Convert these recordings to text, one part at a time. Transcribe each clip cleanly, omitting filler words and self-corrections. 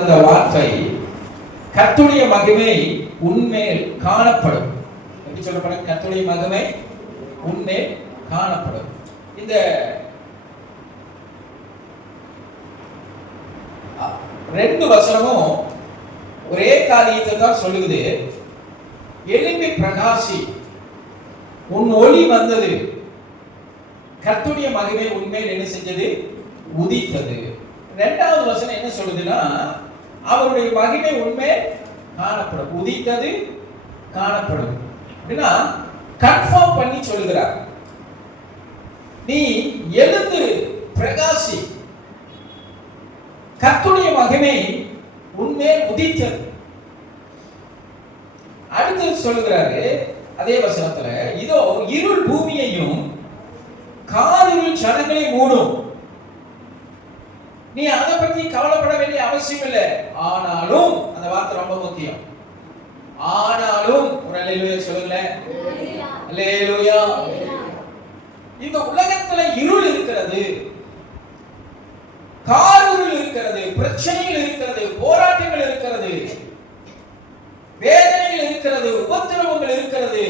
அந்த வார்த்தை கர்த்தருடைய மகிமை உன்மேல் காணப்படும். எப்படி சொல்லப்படும்? கர்த்தருடைய மகிமை உன்மேல் காணப்படும். இந்த ரெண்டு வசனமும் ஒரே காரியத்தை தான் சொல்லுது. எழும்பி பிரகாசி, உன் ஒளி வந்தது, கர்த்தருடைய மகிமை உன்மேல் என்ன செஞ்சது? உதித்தது. இரண்டாவது வசனம் என்ன சொல்லுதுன்னா, அவருடைய மகிமை உன்மேல் காணப்படும். உதித்தது, காணப்படும் அப்படின்னா கன்ஃபார்ம் பண்ணி சொல்லுகிறார். நீ எழுந்து பிரகாசி, கர்த்தருடைய மகிமை உன்மேல் உதித்தது. அடுத்து சொல்லுகிறாரு அதே வசனத்துல, இதோ இருள் பூமியையும் காரிருள் ஜனங்களை மூடும். நீ அதை பத்தி கவலைப்பட வேண்டிய அவசியம் இல்லை. ஆனாலும், அந்த வார்த்தை ரொம்ப முக்கியம். ஆனாலும் ஒரு அல்லேலூயா சொல்லுங்க. அல்லேலூயா. இந்த உலகத்துல இருள் இருக்கிறது, காரிருள் இருக்கிறது, பிரச்சனைகள் இருக்கிறது, போராட்டங்கள் இருக்கிறது, வேதனைகள் இருக்கிறது, உபத்திரவங்கள் இருக்கிறது.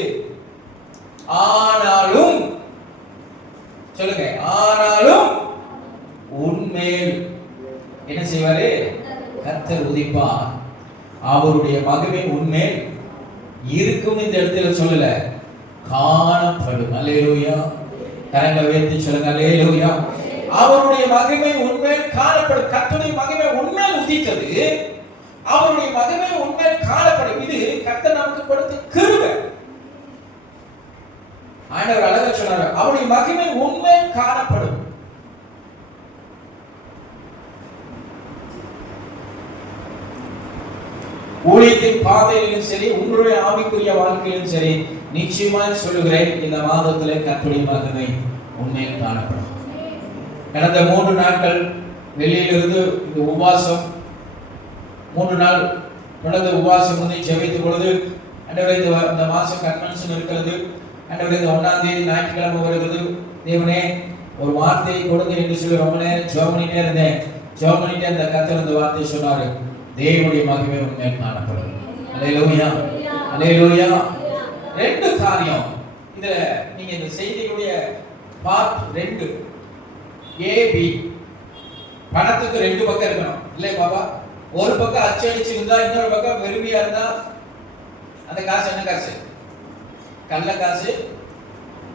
ஆனாலும் சொல்லுங்க, ஆனாலும் உன்மேல் என்ன செய்வாரு? கர்த்தர் உதிப்பார். அவருடைய மகிமை உன்மேல் இருக்கும். இந்த இடத்துல சொல்லல, காணப்படும். அல்லேலூயா. கரங்களை உயர்த்தி சொல்லுங்க, அல்லேலூயா. அவருடைய மகிமை உன்மேல் காணப்படும். கர்த்தருடைய மகிமை உன்மேல் உதித்தது, அவருடைய மகிமை உன்மேல் காணப்படும். இது கர்த்தர் நமக்கு கொடுத்த கிருபை. ஆண்டவர் அழகா சொன்னார், அவருடைய மகிமை உன்மேல் காணப்படும். ஊழியத்தின் பாதையிலும் சரி, உங்களுடைய ஆவிக்குரிய வாழ்க்கையிலும் சரி, நிச்சயமாக சொல்லுகிறேன், இந்த மாதத்தில் கர்த்தருடைய மகிமை உண்மையில் காணப்படும். கடந்த 3 நாட்கள் வெளியிலிருந்து இந்த உபவாசம் 3 நாள் தொடர்ந்து உபவாசம் வந்து ஜெபித்த பொழுது, ஆண்டவரே இந்த மாசம் கன்வென்ஷன் இருக்கிறது, ஆண்டவரே இந்த 1ஆம் தேதி ஞாயிற்றுக்கிழமை வருகிறது, தேவனே ஒரு வார்த்தையை கொடுங்க என்று சொல்லி ரொம்ப நேரம் ஜெபம் பண்ணிட்டே இருந்தேன். ஜெபம் பண்ணிட்டே இந்த கர்த்தர் இந்த வார்த்தையை சொன்னாரு, தேவனுடைய மகிமை உண்மையில் காணப்படும். அல்லேலூயா, அல்லேலூயா. 2 காரியம் இதுல நீங்க இந்த செய்தியுடைய பார்ட் 2 AB. பணத்துக்கு 2 பக்கம் இருக்கணும் இல்ல பாபா? ஒரு பக்கம் அச்சடிச்சு இருந்தா, இன்னொரு பக்கம் வெறுமையா இருந்தா அந்த காசு என்ன காசு? கள்ள காசு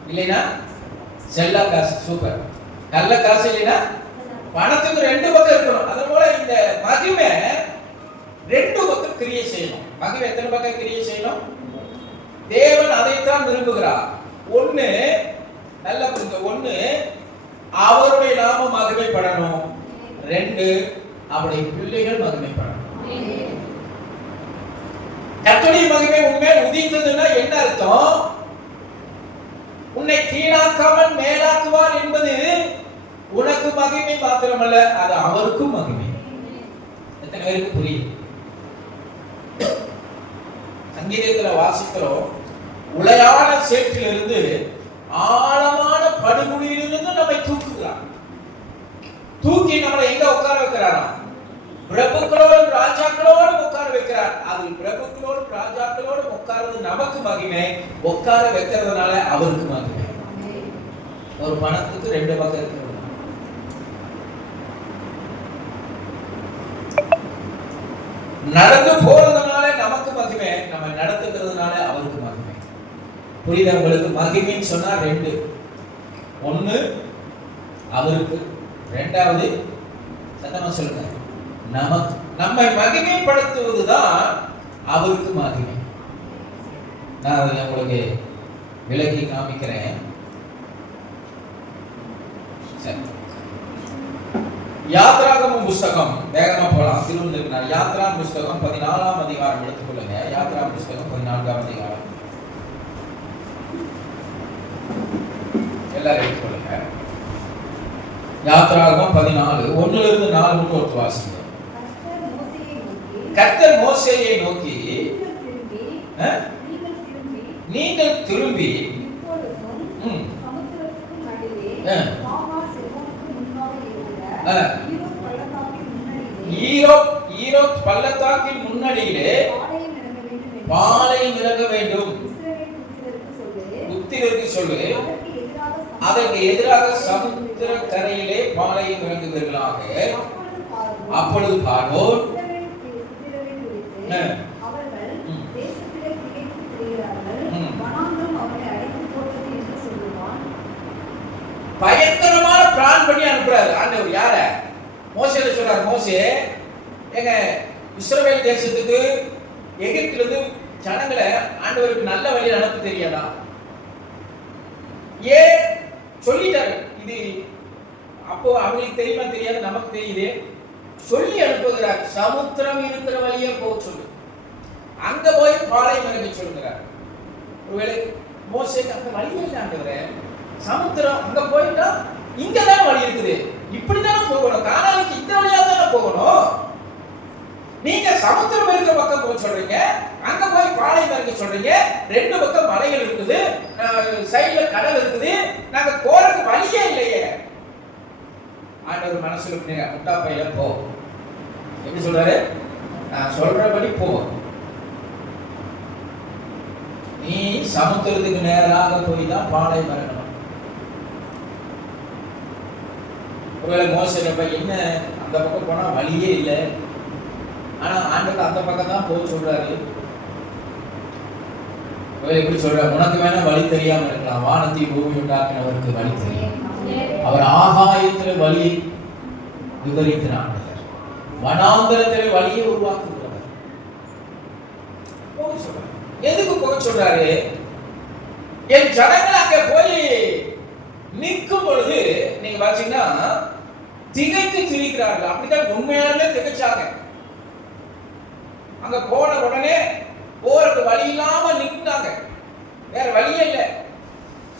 இல்லைனா செல்லா காசு. சூப்பர். கள்ள காசு இல்லைனா பணத்துக்கு 2 பக்கம் இருக்கணும். அதே போல இந்த மகிமை 2 பக்கம் கிரியை செய்யணும். மகிமை எத்தனை பக்கம் கிரியை செய்யணும்? தேவன் அதைத்தான் விரும்புகிறார். 1 நல்ல புரிந்து, 1 அவருடைய நாம மகிமைப்படணும், 2 அவருடைய பிள்ளைகள் மகிமைப்படணும். கர்த்தருடைய மகிமை உண்மையில் உதித்ததுன்னா என்ன அர்த்தம்? உன்னை கீழாக்காமல் மேலாக்குவார் என்பது உனக்கு மகிமை மாத்திரமல்ல, அது அவருக்கும் மகிமை. எத்தனை பேருக்கு புரியுது? சங்கீதத்தில் வாசிக்கிறோம், உளையான சேற்றிலிருந்து ஆழமான படுகுழியிலிருந்து நம்மை தூக்குகிறார். தூக்கி நம்மளை எங்க உட்கார வைக்கிறாரா? பிரபுக்களோடும் ராஜாக்களோடும் உட்கார வைக்கிறார். அது பிரபுக்களோடும் ராஜாக்களோடும் உட்கார்றது நமக்கு மகிமை, உட்கார வைக்கிறதுனால அவருக்கு மகிமை. ஒரு பணத்துக்கு 2 பக்கம் இருக்கு. நடந்து போறதுனால நமக்கு மகிமை, நம்ம நடத்துக்கிறதுனால அவருக்கு மகிமை. புரியுதா உங்களுக்கு? மகிமைன்னு சொன்னா 2. 1 அவருக்கு, 2வது சத்தமா சொல்லுங்க, நமக்கு. நம்மை மகிமைப்படுத்துவதுதான் அவருக்கு மகிமை. நான் அதை உங்களுக்கு விளக்கி காமிக்கிறேன். யாத்ராகமம் புஸ்தகம், வேகமா போலாம், திரும்ப யாத்ராம் புஸ்தகம் 14ஆம் அதிகாரம் எடுத்துக்கொள்ளுங்க. யாத்ராம் புஸ்தகம் 14ஆம் அதிகாரம் எல்லாரும் எடுத்துக்கொள்ளுங்க. யாத்ராகமம் 14 1 4 மட்டும் ஒரு வாசிங்க. கர்த்தர் மோசேயை நோக்கி, நீங்கள் திரும்பி கிபிரோத் பள்ளத்தாக்கின் முன்னணியிலே பாளையம் இறங்க வேண்டும். புத்திரருக்கு சொல்லு, அதற்கு எதிராக சமுத்திர கரையிலே பாளையம் இறங்குவீர்களாக. அப்பொழுது பார்வோன் பயங்கரமான பிளான் பண்ணி அனுப்புறாரு ஆண்டவர். யார? மோசேல சொல்றாரு, மோசே எங்க இஸ்ரவேல் தேசத்துக்கு எகிப்துல இருந்து ஜனங்களை ஆண்டவருக்கு நல்ல வழியில் அனுப்ப தெரியாதா? ஏன் சொல்லிட்டாரு. இது அப்போ அவங்களுக்கு தெரியுமா தெரியாது, நமக்கு தெரியுது. சொல்லி அனுப்புகிறார், சமுத்திரம் இருக்கிற வழியே போக சொல்லு, அங்க போய் பாளையம் இறங்க சொல்லுகிறார். ஒருவேளை மோசேக்கு அங்க வழி இல்லை ஆண்டவரே, சமுத்திரம் அங்க போயிட்டா இங்கதான் வழி இருக்குது, இப்படித்தானே போகணும், கானானுக்கு இந்த வழியா தானே போகணும். நீங்க சமுத்திரம் இருக்கிற பக்கம் போக சொல்றீங்க, அங்க போய் பாளையம் இறங்க சொல்றீங்க. ரெண்டு பக்கம் மலைகள் இருக்குது, சைடுல கடல் இருக்குது, நாங்க போறதுக்கு வழியே இல்லையே. ஆண்டவர் மனசுல முட்டா பையில போ, எப்படி சொல்றாரு? நான் சொல்றபடி போ, நீ சமுத்திரத்துக்கு நேராக போய் தான் பாளையம் இறங்கணும். ஒருவேளை மோசே என்ன அந்த பக்கம் போனா வழியே இல்லை, ஆனா ஆண்டவர் அந்த பக்கம் தான் போக சொல்றாரு. எப்படி சொல்ற? உனக்கு வேணா வழி தெரியாம இருக்கலாம், வானத்தை பூமி உண்டாக்கினவருக்கு வழி தெரியும். அவர் ஆகாயத்துல வழி விவரிக்கிறார், வனாந்தரத்தில் வழியை உருவாக்குகிறார். போக சொல்றாரு. எதுக்கு போக சொல்றாரு? என் ஜனங்கள் அங்க போய் நிற்கும் பொழுது நீங்க பாத்தீங்கன்னா திகைத்து திரிக்கிறார்கள். அப்படித்தான் உண்மையாலுமே திகைச்சாங்க. அங்க போன உடனே போறதுக்கு வழி இல்லாம நின்றாங்க, வேற வழியே இல்லை.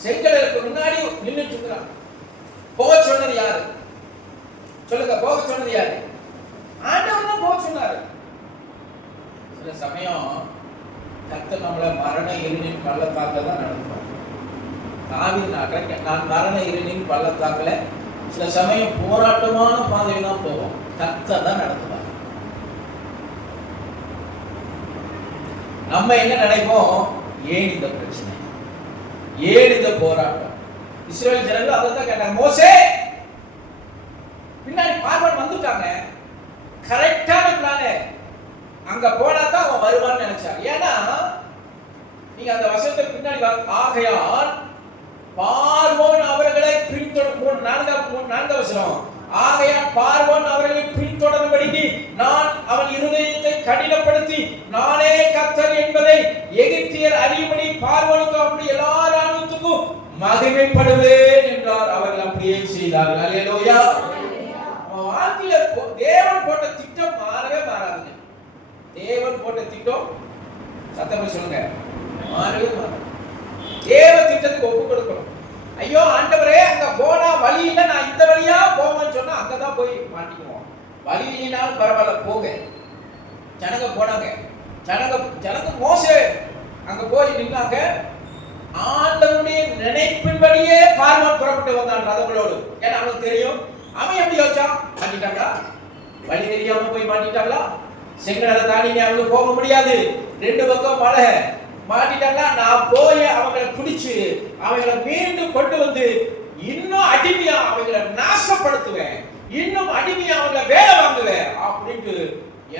செங்கலுக்கு முன்னாடி நின்றுட்டு இருக்கிறாங்க. போக சொன்னது யாரு? சொல்லுங்க, போக சொன்னது யாரு? ஆண்டவர் தான் போக சொன்னாரு. சில சமயம் கர்த்தர் நம்மளை மரண இருளின் பள்ளத்தாக்குல தான் நடத்துவார். நான் மரண இருளின் பள்ளத்தாக்குல சில சமயம் போராட்டமான பாதையில் தான் போவோம், கர்த்தர் தான் நடத்துவார். நம்ம என்ன நினைப்போம்? ஏன் இந்த பிரச்சனை, ஏன் இந்த போராட்டம்? இஸ்ரவேல் ஜனங்கள் அதான் கேட்டாங்க, மோசே பின்னாடி பார்வன் வந்துட்டாங்க, கரெக்டான பிளானு, அங்க போனா தான் அவன் வருவான்னு நினைச்சார். ஏன்னா நீங்க அந்த வசனத்தை பின்னாடி ஆகையால் பார்வோன் அவர்களை பின்தொடர், நான்காம் வசனம், ஆகையால் பார்வோன் அவர்களை பின்தொடரும்படி நான் அவன் இருதயத்தை கடினப்படுத்தி நானே கர்த்தர் என்பதை எகிப்தியர் அறியும்படி பார்வோனுக்கு அப்படி எல்லா ராணுவத்துக்கும் மகிமைப்படுவேன் என்றார். அவர்கள் அப்படியே செய்தார்கள். அல்லேலூயா. வாழ்க்கையில தேவன் போட்ட திட்டம் மாறவே மாறாதுங்க. தேவன் போட்ட திட்டம், சத்தமா சொல்லுங்க, மாறவே மாறாது. தேவ திட்டத்துக்கு ஒப்பு கொடுக்கணும். ஐயோ ஆண்டவரே அங்க போனா வழி இல்லை, நான் இந்த வழியா போவேன்னு சொன்னா அங்கதான் போய் மாட்டிக்குவோம். வழி இல்லைனாலும் பரவாயில்ல போங்க. ஜனங்க போனாங்க, ஜனங்க மோசே அங்க போய் நின்னாங்க. ஆண்டவருடைய நினைப்பின்படியே பார்வோன் புறப்பட்டு வந்தான் ரதங்களோடு. ஏன்னா அவனுக்கு தெரியும், அவன் எப்படி யோசிச்சான்? மாட்டிட்டாங்களா? வழி தெரியாம போய் மாட்டிட்டாங்களா? செங்கடலை தாண்டி அவங்களுக்கு போக முடியாது, ரெண்டு பக்கம் மலை, மாட்டிட்டாங்களா? நான் போய் அவங்களை பிடிச்சு அவங்களை மீண்டும் கொண்டு வந்து இன்னும் அடிமையா அவங்களை நாசப்படுத்துவேன், இன்னும் அடிமையா அவங்களை வேலை வாங்குவேன் அப்படின்ட்டு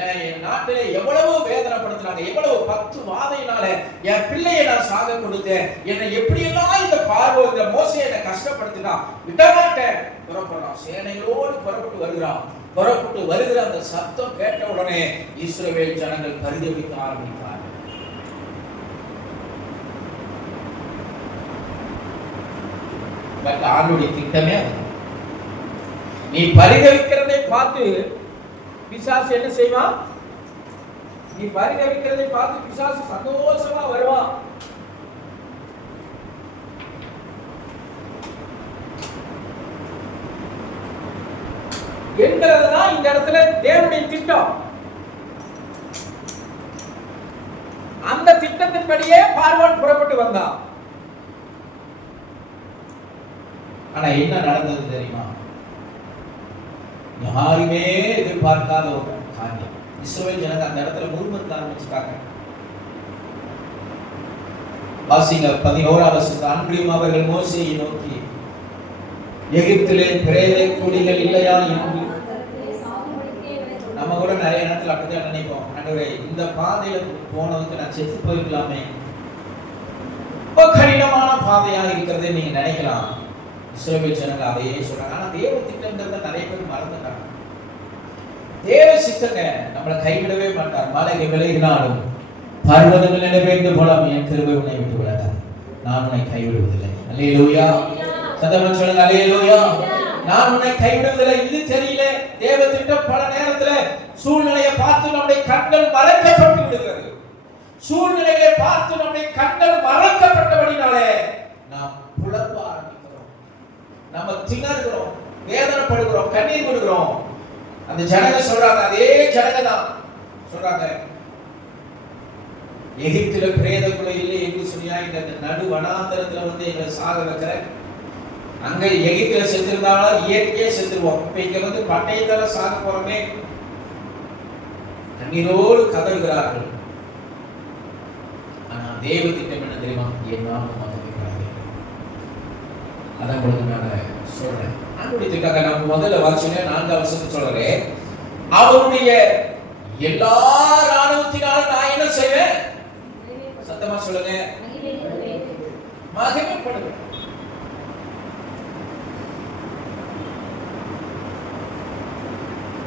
என் நாட்டிலே எவ்வளவு வேதனைப்படுத்தினாங்க, எவ்வளவு 10 வாதையினால என் பிள்ளையை நான் சாக கொடுத்தேன், என்னை எப்படியெல்லாம் இந்த பார்வை இந்த மோசையை என்னை கஷ்டப்படுத்தினா விடமாட்டேன். புறப்படுறான், சேனைகளோடு புறப்பட்டு வருகிறான். புறப்பட்டு வருகிற அந்த சத்தம் கேட்ட உடனே இஸ்ரவேல் ஜனங்கள் பரிதபிக்க ஆரம்பித்தார்கள். ஆண்டுடைய திட்டமே நீ பரிதவிக்கிறதை பார்த்து பிசாசு என்ன செய்வான்? நீ பரிதவிக்கிறதை பார்த்து பிசாசு சந்தோஷமா வருவான். என்கிறதுதான் இந்த இடத்துல தேவனுடைய திட்டம். அந்த திட்டத்தின்படியே பார்வோன் புறப்பட்டு வந்தான். ஆனா என்ன நடந்தது தெரியுமா? யாருமே எதிர்பார்க்காத ஒரு காரியம். இஸ்ரவேல் ஜனங்க அந்த இடத்துல முறுமுறுக்க ஆரம்பிச்சுட்டாங்க. வாசிங்க 11ஆம் வசனம். அன்றியும் அவர்கள் மோசேயை நோக்கி, எகிப்திலே பிரேத குழிகள் இல்லையா என்று. நம்ம கூட நிறைய நேரத்தில் அப்படிதான் நினைப்போம், ஆண்டவரே இந்த பாதையில போனதுக்கு நான் செத்து போயிருக்கலாமே, ரொம்ப கடினமான பாதையா இருக்கிறது நீங்க நினைக்கலாம். இஸ்ரவேல் ஜனங்க அதையே சொல்றாங்க. ஆனா தேவ திட்டம்ன்றத நிறைய பேர் மறந்துட்டாங்க. தேவ சித்தங்க நம்மளை கைவிடவே மாட்டார். மலைக்கு விலகினாலும் பர்வதங்கள் நினைவேந்து போலாம், என் கிருபை உன்னை விட்டு விலகாது, நான் உன்னை கைவிடுவதில்லை. அல்லேலூயா. சத்தமா சொல்லுங்க அல்லேலூயா. நான் உன்னை கைவிடுவதில்லை. இது தெரியல. தேவ திட்டம் பல நேரத்துல சூழ்நிலையை பார்த்து நம்முடைய கண்கள் மறைக்கப்பட்டு விடுகிறது. சூழ்நிலைகளை பார்த்து நம்முடைய கண்கள் மறைக்கப்பட்டபடினாலே நாம் புலம்ப ஆரம்பிக்கிறோம், நம்ம திணறுகிறோம், வேதனைப்படுகிறோம், கண்ணீர் விடுகிறோம். அந்த ஜனங்க சொல்றாங்க, அதே ஜனங்க தான் சொல்றாங்க, எகிப்தில பிரேதக்குள்ள இல்லை என்று சொன்னியா, இந்த நடு வனாந்தரத்துல வந்து எங்களை சாக வைக்கிற. அங்க எகிப்தில செத்துருந்தாலும் இயற்கையே செத்துருவோம், இப்ப இங்க வந்து பட்டயத்தால சாக போறோமே. கண்ணீரோடு கதறுகிறார்கள். ஆனா தேவ திட்டம் என்ன தெரியுமா? என் நாமம் மகிமைப்படாது. அதான் உங்களுக்கு நான் சொல்றேன். அன்புடைய திட்டம் நம்ம முதல்ல வாசிச்சோம், 4ஆம் வசனத்துல சொல்றேன், அவருடைய எல்லா ராணுவத்தினாலும் நான் என்ன செய்வேன்? சத்தமா சொல்லுங்க, மகிமைப்படுவேன்.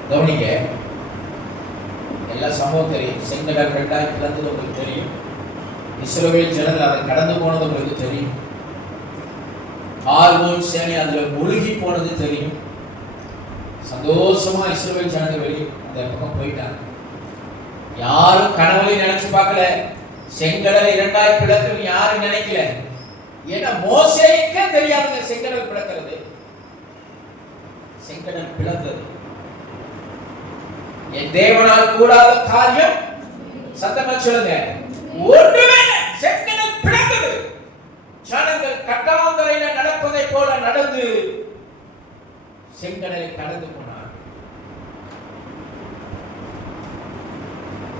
கவனிங்க, எல்லா சம்பவம் தெரியும். செங்கடல் 2ஆய் பிளந்தது உங்களுக்கு தெரியும். இஸ்ரவேல் ஜனங்கள் அதை கடந்து போனது உங்களுக்கு தெரியும். பார்வோன் சேனை அதுல மூழ்கி போனது தெரியும். சந்தோஷமா இஸ்ரவேல் ஜனங்கள் வெளியே அந்த பக்கம் போயிட்டாங்க. யாரும் கனவுல நினைச்சு பார்க்கல. செங்கடல் 2ஆய் பிளக்கும் யாரும் நினைக்கல. ஏன்னா மோசேக்கே தெரியாதுங்க செங்கடல் பிளக்கிறது. செங்கடல் பிளந்தது. என் தேவனால் கூடாத காரியம், சத்தமா சொல்லுங்க, ஒன்றுமே. செங்கடல் பிளந்தது. ஜனங்கள் கட்டாந்தரையில நடப்பதை போல நடந்து செங்கடலை கடந்து போனார்.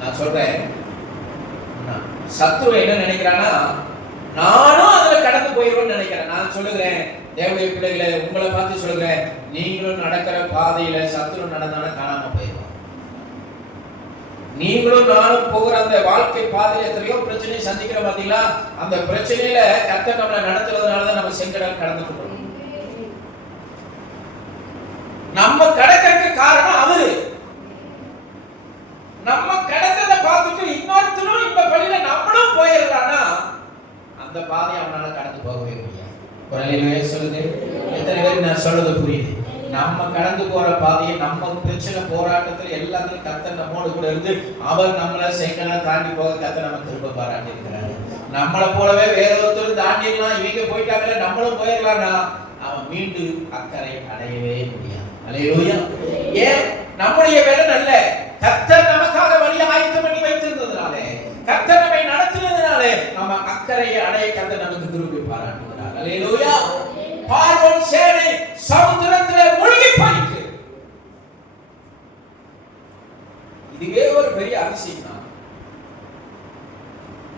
நான் சொல்றேன், சத்துரு என்ன நினைக்கிறானா, நானும் அதுல கடந்து போயிருவேன்னு நினைக்கிறேன். நான் சொல்லுகிறேன், தேவனுடைய பிள்ளைகளை உங்களை பார்த்து சொல்லுகிறேன், நீங்களும் நடக்கிற பாதையில சத்துரு நடந்தான காணாம போயிருவான். நீங்களும் நானும் போகிற அந்த வாழ்க்கை பாதையில எத்தனையோ பிரச்சனையை சந்திக்கிற பாத்தீங்களா? அந்த பிரச்சனையில கர்த்தர் நம்மளை நடத்துறதுனாலதான் நம்ம செங்கடல் கடந்து போறோம். நம்ம கடக்கிறதுக்கு காரணம் அவரு. நம்ம கடந்ததை பார்த்துட்டு இன்னொருத்தரும் இந்த வழியில நம்மளும் போயிடலாம்னா அந்த பாதையை அவனால கடந்து போகவே முடியாது. குரலிலே சொல்லுது. எத்தனை பேருக்கு நான் சொல்றது புரியுது? நம்ம கடந்து போற பாதையை, நம்ம பிரச்சனை போராட்டத்தில் எல்லாத்தையும் கர்த்தர் நம்மோடு கூட இருந்து அவர் நம்மளை செங்கடலை தாண்டி போக கர்த்தர் நம்ம திரும்ப பாராட்டி இருக்கிறாரு. நம்மளை போலவே வேற ஒருத்தர் தாண்டிடலாம், இவங்க போயிட்டாங்களே நம்மளும் போயிடலாம்னா அவன் மீண்டும் அக்கறை அடையவே முடியாது. அல்லேலூயா. ஏன்? நம்முடைய வேலை நல்ல கர்த்தர் நமக்காக வழியை ஆயத்தம் பண்ணி வைத்திருந்ததுனாலே, கர்த்தர் நம்மை நடத்தினதுனாலே நம்ம அக்கறையை அடைய கர்த்தர் நமக்கு திருப்பி பாராட்டுகிறார். அல்லேலூயா. பார்வோன் சேனை சமுத்திரத்திலே மூழ்கி போயிற்று. இதுவே ஒரு பெரிய அதிசயம் தான்.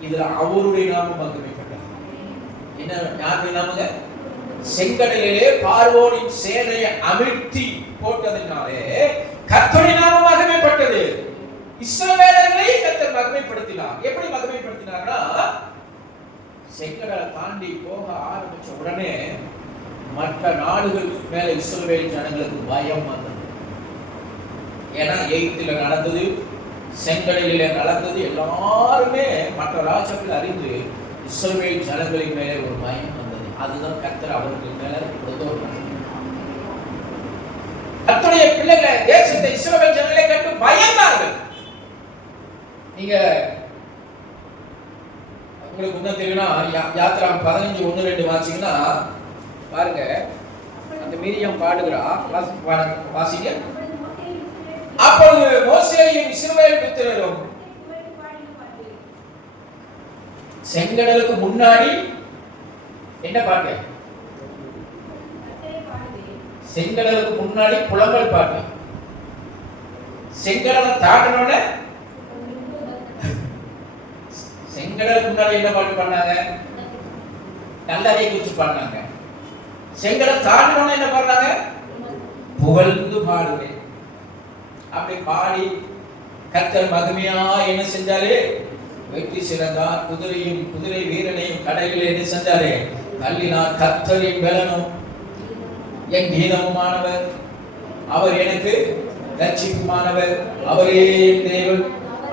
இதுல அவருடைய நாமம் மகிமைப்பட்டது. என்ன யாருடைய நாமங்க? செங்கடலிலே பார்வோனின் சேனையை அமிழ்த்தி போட்டதினாலே கர்த்தருடைய நாமம் மகிமைப்பட்டது. இஸ்ரவேலர்களை கர்த்தர் மகிமைப்படுத்தினார். எப்படி மகிமைப்படுத்தினார்னா, செங்கடலை தாண்டி போக ஆரம்பிச்ச உடனே மற்ற நாடுகள் மேல இஸ்ரவேல் ஜனங்களுக்கு பயம் வந்தது. ஏன்னா எகிப்தில நடந்தது, செங்கடலில நடந்தது, எல்லாருமே மற்ற ராஜாக்கள் அறிந்து இஸ்ரவேல் ஜனங்களின் மேலே ஒரு பயம் வந்தது. அதுதான் கர்த்தர் அவர்கள் மேல கர்த்தருடைய பிள்ளைகளை, தேசத்தை, இஸ்ரவேல் ஜனங்களை கண்டு பயந்தார்கள். நீங்க உங்களுக்கு என்ன தெரியும்னா, யாத்திரா 15:1-2 வாசிங்கன்னா பாருங்க, அந்த மிரியாம் பாடுகிறா. வாசிங்க. அப்பொழுது மோசேயும் இஸ்ரவேல் புத்திரரும் செங்கடலுக்கு முன்னாடி என்ன பாட்டு? செங்கடலுக்கு முன்னாடி புலம்பல் பாட்டு. செங்கடலை தாண்டனோட செங்கடலுக்கு முன்னாடி என்ன பாட்டு பண்ணாங்க? நல்லறையை குறிச்சு பாடினாங்க. செங்கடலை தாண்டனோட என்ன பாடுறாங்க? புகழ்ந்து பாடுவேன். அப்படி பாடி கர்த்தர் மகிமையா என்ன செஞ்சாரு? வெற்றி சிறந்தார். குதிரை வீரனையும் கடலில் என்ன செஞ்சாரு? தள்ளினார். கர்த்தரின் பலனும் என் கீதமுமானவர், அவர் எனக்கு ரட்சிப்புமானவர், அவரே தேவன்,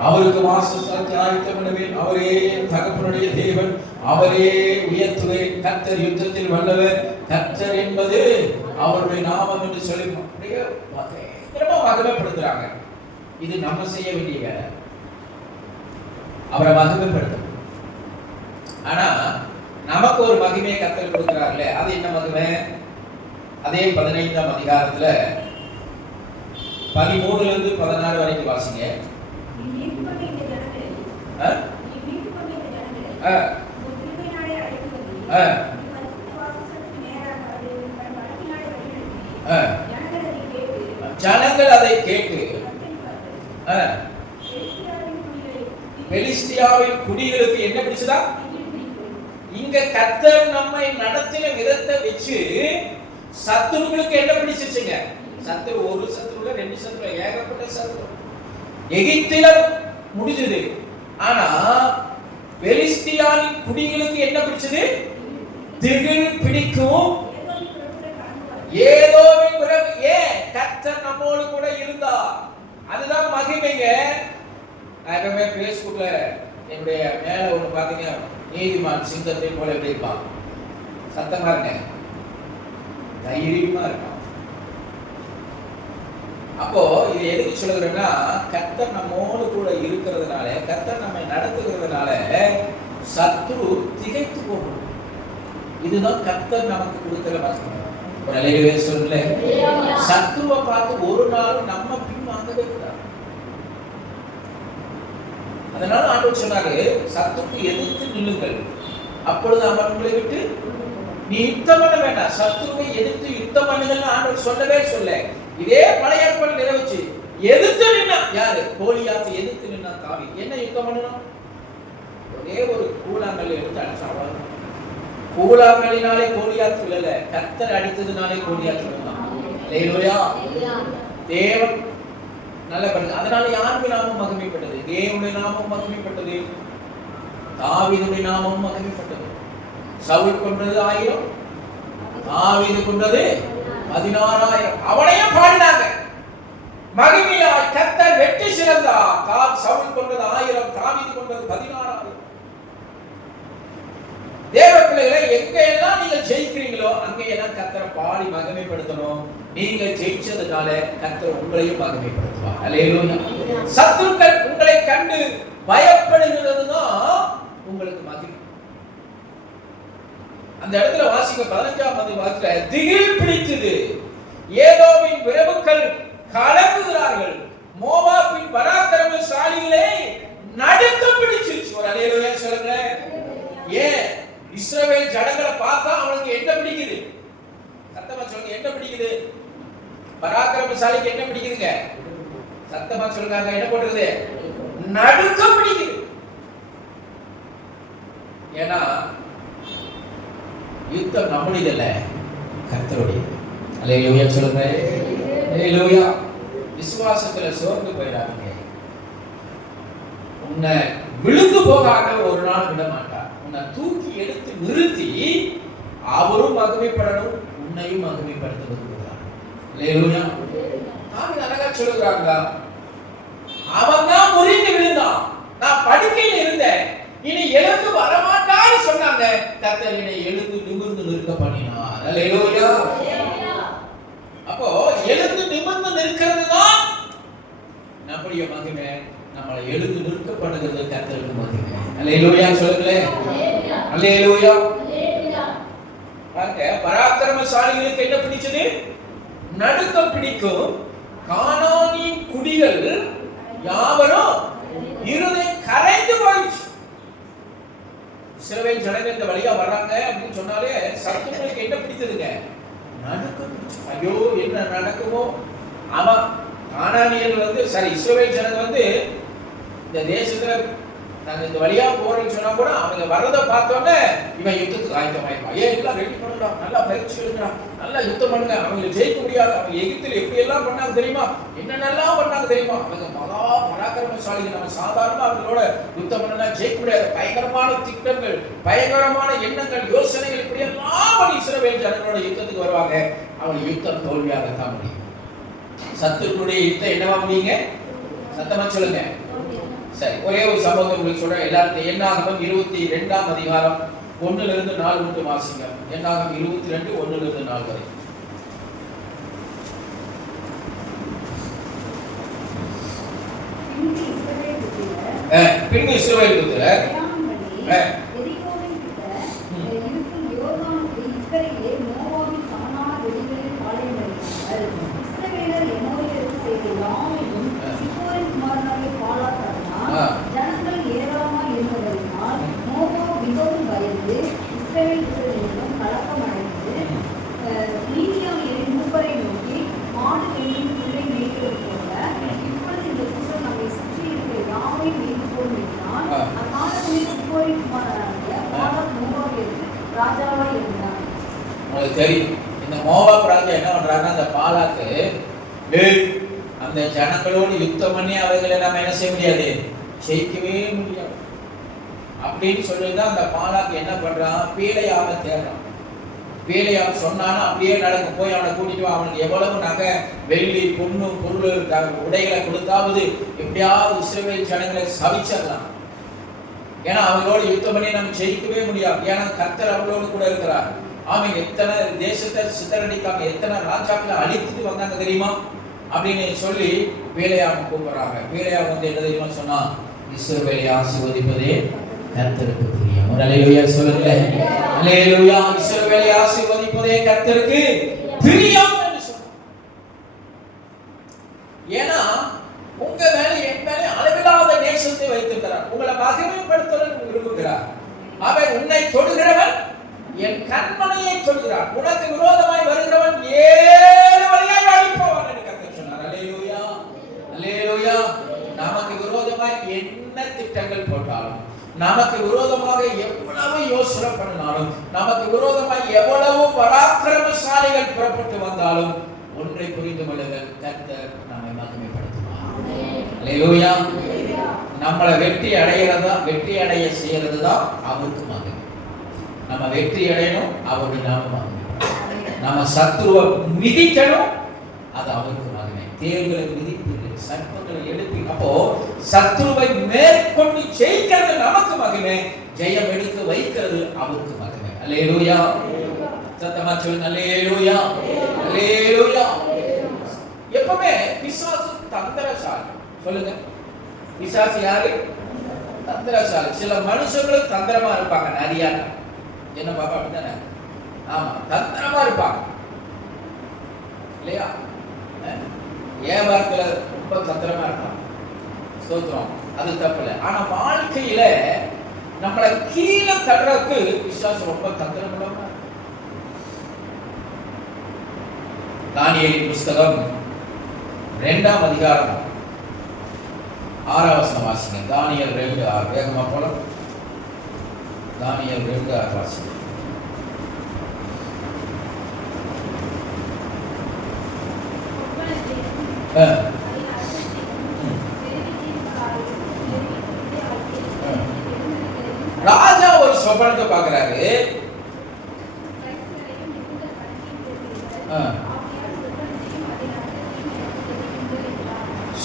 அவருக்கு வாசஸ்தலத்தை ஆயத்தம் பண்ணுவேன், அவரே தகப்பனுடைய தேவன், அவரே உயர்த்துவேன், கர்த்தர் யுத்தத்தில் வல்லவர், கர்த்தர் என்பது அவருடைய நாமம் என்று சொல்லி மகிமைப்படுத்துறாங்க. இது நம்ம செய்ய வேண்டிய வேலை, அவரை மகிமைப்படுத்தணும். ஆனா நமக்கு ஒரு மகிமையை கர்த்தர் கொடுக்கிறார்களே, அது என்ன மகிமை? அதே 15ஆம் அதிகாரத்துல 13 இருந்து 16 வரைக்கும் வாசிங்க. ஜனங்கள் அதை கேட்டு பெலிஸ்தியாவின் குடிகளுக்கு என்ன பிடிச்சதா? இங்க கர்த்தர் நம்மை நடத்தின விதத்தை வச்சு சத்துருக்களுக்கு என்ன பிடிச்சிருச்சுங்க? சத்துரு ஒரு சத்துருல, ரெண்டு சத்துரு, ஏகப்பட்ட சத்துரு. எகிப்தில முடிஞ்சது. ஆனா பெலிஸ்தியாவின் குடிகளுக்கு என்ன பிடிச்சது? திகில் பிடிக்கும். ஏதோவின் பிரபு. ஏன்? கர்த்தர் நம்மோடு கூட இருந்தா. அதுதான் மகிமைங்க. நான் எப்பவுமே பேஸ்புக்ல என்னுடைய மேல ஒண்ணு பாத்தீங்க, நீதிமான் சிங்கத்தை போல எப்படி இருப்பான்? சத்தமா இருங்க, தைரியமா இருக்கான். அப்போ இது எதுக்கு சொல்லுகிறேன்னா, கர்த்தர் நம்மோடு கூட இருக்கிறதுனால, கர்த்தர் நம்மை நடத்துகிறதுனால சத்துரு திகைத்து போகும். இதுதான் கர்த்தர் நமக்கு கொடுக்கிற மகிமை. ஒரு அலையிலே சொல்ல, சத்துருவை பார்த்து ஒரு நாள் நம்ம பின் வாங்கவே கூடாது. அதனால ஆண்டவர் சொன்னாரு, சத்துருக்கு எதிர்த்து நில்லுங்கள், அப்பொழுது அவன் உங்களை விட்டு நீ யுத்தம் பண்ண வேண்டாம். சத்துருவை எதிர்த்து யுத்தம் பண்ணுங்கன்னு ஆண்டவர் சொல்லவே சொல்ல. இதே பழைய ஏற்பாடு நிறைவேற்றி எதிர்த்து நின்னா யாரு? கோலியாத்தை எதிர்த்து நின்னா தாவீது. என்ன யுத்தம் பண்ணணும்? ஒரே ஒரு கூழாங்கல் எடுத்து அடிச்சான். கூழாங்கல்லினாலே கோலியாத் விழல, கர்த்தர் அடித்ததுனாலே கோலியாத் விழுந்தான். அல்லேலூயா. தேவன் நல்ல பண்ணுங்க. அதனால யாருடைய நாமம் மகிமைப்பட்டது? தேவனுடைய நாமம் மகிமைப்பட்டது, தாவீதுடைய நாமம் மகிமைப்பட்டது. சவுல் கொன்றது 1000, தாவீது கொன்றது 16000. அவனையும் பாடினாங்க. மகிமையாய் கர்த்தர் வெற்றி சிறந்தார். சவுல் கொன்றது 1000, தாவீது கொன்றது 16000. தேவ பிள்ளைகளை எங்க எல்லாம் நீங்க ஜெயிக்கிறீங்களோ அங்க எல்லாம் கர்த்தரை பாடி மகிமைப்படுத்தணும். நீங்க ஜெயிச்சதுனால கர்த்தர் உங்களையும் மகிமைப்படுத்துவார். அல்லேலூயா. சத்துருக்கள் உங்களை கண்டு பயப்படுகிறதுதான் உங்களுக்கு மகிமை. அந்த இடத்துல வாசிக்க 15ஆம் அதிகாரத்துல திகில் பிடித்தது, ஏதோமின் பிரபுக்கள் கலங்குகிறார்கள், மோவாபின் பராக்கிரமசாலிகளே நடுக்கம் பிடிச்சிருச்சு. ஒரு அல்லேலூயா சொல்லுங்க. ஏன்? இஸ்ரவேல் ஜனங்களை பார்த்தா அவனுக்கு என்ன பிடிக்குது? சத்தமா சொல்லுங்க, என்ன பிடிக்குது? பராக்கிரமசாலிக்கு என்ன பிடிக்குதுங்க? சத்தமா சொல்லுங்க, என்ன போடுறது? நடுக்கம் பிடிக்குது. ஏன்னா யுத்தம் நம்முடையதல்ல, கர்த்தருடையது. அல்லேலூயா சொல்லுங்க. அல்லேலூயா. விசுவாசத்துல சோர்ந்து போயிடாதீங்க. உன்னை விழுந்து போகாத ஒரு நாள் விட மாட்டார். உன்னை தூக்கி எடுத்து நிறுத்தி அவரும் மகிமைப்படணும், உன்னையும் மகிமைப்படுத்த விரும்புகிறார். அல்லேலூயா. தாவீது அழகா சொல்லுகிறாங்களா, அவன் தான் முறிந்து விழுந்தான், நான் படுக்கையில் இருந்தேன், இனி எழுந்து வரமாட்டான்னு சொன்னாங்க. கர்த்தர் என்னை எழுந்து நிமிர்ந்து நிற்க பண்ணினார். அல்லேலூயா. அப்போ எழுந்து நிமிர்ந்து நிற்கிறது தான் நம்முடைய மகிமை. நம்மளை எழுந்து நிற்க பண்ணுகிறது கர்த்தருக்கு மகிமை. அல்லேலூயா சொல்லுங்களேன். அல்லேலூயா. பாருங்க, பராக்கிரமசாலிகளுக்கு என்ன பிடிச்சது? நடுக்கம் பிடிக்கும். கானானின் குடிகள் யாவரும் இருதயம் கரைந்து போயிடுச்சு. இஸ்ரவேல் ஜனங்கள் இந்த வழியா வர்றாங்க அப்படின்னு சொன்னாலே சத்துருக்களுக்கு என்ன பிடித்ததுங்க? நடுக்கம் பிடிச்சு. ஐயோ என்ன நடக்குமோ? அவன் கானானியர்கள் வந்து சரி இஸ்ரவேல் ஜனங்க வந்து இந்த தேசத்துல நாங்க இந்த வழியா போறேன்னு சொன்னா கூட அவங்க வர்றதை பார்த்தோன்னே இவன் யுத்தத்துக்கு ஆயத்தமாயிருப்பான். ஏன் எல்லாம் ரெடி பண்ணுடா, நல்லா பயிற்சி எடுக்கிறா, நல்லா யுத்தம் பண்ணுங்க, அவங்க ஜெயிக்க முடியாது. அவங்க எகிப்தில் எப்படி எல்லாம் பண்ணாங்க தெரியுமா, என்னென்னலாம் பண்ணாங்க தெரியுமா, அவங்க மகா பராக்கிரமசாலிகள். நம்ம சாதாரணமா அவங்களோட யுத்தம் பண்ணா ஜெயிக்க முடியாது. பயங்கரமான திட்டங்கள், பயங்கரமான எண்ணங்கள், யோசனைகள், இப்படி எல்லாம் இஸ்ரவேல் ஜனங்களோட யுத்தத்துக்கு வருவாங்க. அவங்க யுத்தம் தோல்வியாகத்தான் முடியும். சத்துருடைய யுத்தம் என்னவா முடியுங்க? சத்தமா சொல்லுங்க. சரி, ஒரே ஒரு சம்பவத்தை உங்களுக்கு சொல்றேன். எல்லாருக்கும் என்னாகமம் 22ஆம் அதிகாரம் 1 to 4 மட்டும் வாசிங்க. என்னாகமம் 22 1 to 4 வரை. பின்பு இஸ்ரவேல் புத்திரர் ஜனங்கள் ஏராளமாய் இருந்ததினால் மோவாப் மிகவும் பயந்து இஸ்ரவேலர்களுடன் கலக்கமடைந்து மீதியானியரின் மூப்பரை நோக்கி, மாடுகளின் புல்லை மேய்ப்பது போல இப்பொழுது இந்த கூட்டம் நம்மை சுற்றி இருக்கிற யாவையும் மேய்ந்து போடும் என்றான். அக்காலத்தில் சிப்போரின் குமாரனாகிய பாலாக் மோவாபிற்கு ராஜாவாய் இருந்தான். உங்களுக்கு தெரியும், இந்த மோவாப் ராஜா என்ன பண்றாருன்னா, அந்த பாலாக்கு அந்த ஜனங்களோடு யுத்தம் பண்ணி அவர்களை நம்ம என்ன செய்ய முடியாது, ஜெயிக்கவே முடியாது அப்படின்னு சொல்லிதான் அந்த பாலாக்கு என்ன பண்றான், பீலையாம தேடுறான். பீலையாம சொன்னானா அப்படியே நடக்கும், போய் அவனை கூட்டிட்டு அவனுக்கு எவ்வளவு நகை வெள்ளி பொண்ணு பொருள் உடைகளை கொடுத்தாவது எப்படியாவது இஸ்ரவேல் ஜனங்களை சவிச்சிடலாம். ஏன்னா அவங்களோட யுத்தம் பண்ணி நம்ம ஜெயிக்கவே முடியாது. ஏன்னா கர்த்தர் அவங்களோடு கூட இருக்கிறார். ஆமீன். எத்தனை தேசத்தை சிதறடிக்காங்க, எத்தனை ராஜாக்களை அழித்துட்டு வந்தாங்க தெரியுமா அப்படின்னு சொல்லி வேலையாம கூப்பிடுறாங்க. வேலையாம வந்து என்ன தெரியுமா சொன்னா, இஸ்ரவேலை ஆசீர்வதிப்பதே கர்த்தருக்கு பிரியம். அல்லேலூயா சொல்லுங்களேன். அல்லேலூயா. இஸ்ரவேலை ஆசீர்வதிப்பதே கர்த்தருக்கு பிரியம் என்று சொன்னார். ஏன்னா உங்க மேல என் மேல அளவில்லாத நேசத்தை வைத்திருக்கிறார். உங்களை மகிமைப்படுத்த விரும்புகிறார். அவன் உன்னை தொடுகிறவன் என் கண்மணியை சொல்கிறார். உனக்கு விரோதமாய் வருகிறவன் 7 வழியாய் அழிப்பவன் என்று கர்த்தர் சொன்னார். அல்லேலூயா. அல்லேலூயா. நமக்கு விரோதமாய் என்ன திட்டங்கள் போட்டாலும், நமக்கு விரோதமாக எவ்வளவு யோசனை பண்ணினாலும், நமக்கு விரோதமாய் எவ்வளவு பராக்கிரமசாலிகள் புறப்பட்டு வந்தாலும், ஒன்றை புரிந்து கொள்ளுங்கள், கர்த்தர் நம்மை மகிமைப்படுத்துவார். அல்லேலூயா. நம்மளை வெற்றி அடைய செய்யறதுதான் அவருக்கு மகிமை. நம்ம வெற்றி அடையணும், அவருடைய நாமம். நம்ம சத்துருவை மிதிக்கணும், அது அவருக்கு மகிமை. தேர்களை மிதிப்பீர்கள், சர்ப்பங்களை எடுப்பீங்க. அப்போ சத்துருவை மேற்கொண்டு ஜெயிக்கிறது நமக்கு மகிமை, ஜெயம் எடுத்து வைக்கிறது அவருக்கு மகிமை. அல்லேலூயா. சத்தமா சொல்லுங்க. அல்லேலூயா. அல்லேலூயா. எப்பவுமே பிசாசு தந்திரசாலி. சொல்லுங்க, பிசாசு யாரு? தந்திரசாலி. சில மனுஷங்களும் தந்திரமா இருப்பாங்க. நிறைய என்ன பாப்பா அப்படித்தானே? ஆமா, தந்திரமா இருப்பாங்க இல்லையா? வியாபாரத்துல ரொம்ப தந்திரமா இருப்பாங்க. ஸ்தோத்திரம், அது தப்பு இல்லை. ஆனா வாழ்க்கையில நம்மளை கீழே தடுறதுக்கு விசுவாசம் ரொம்ப தந்திரமா. தானியேலின் புஸ்தகம் 2ஆம் அதிகாரம் 6ஆம் வசனம் வாசிங்க. தானியேல் 2:6. வேகமா போலாம். தானியேல் 2:6 வாசிங்க. ராஜா ஒரு சொப்பனத்தை பார்க்கிறாரு.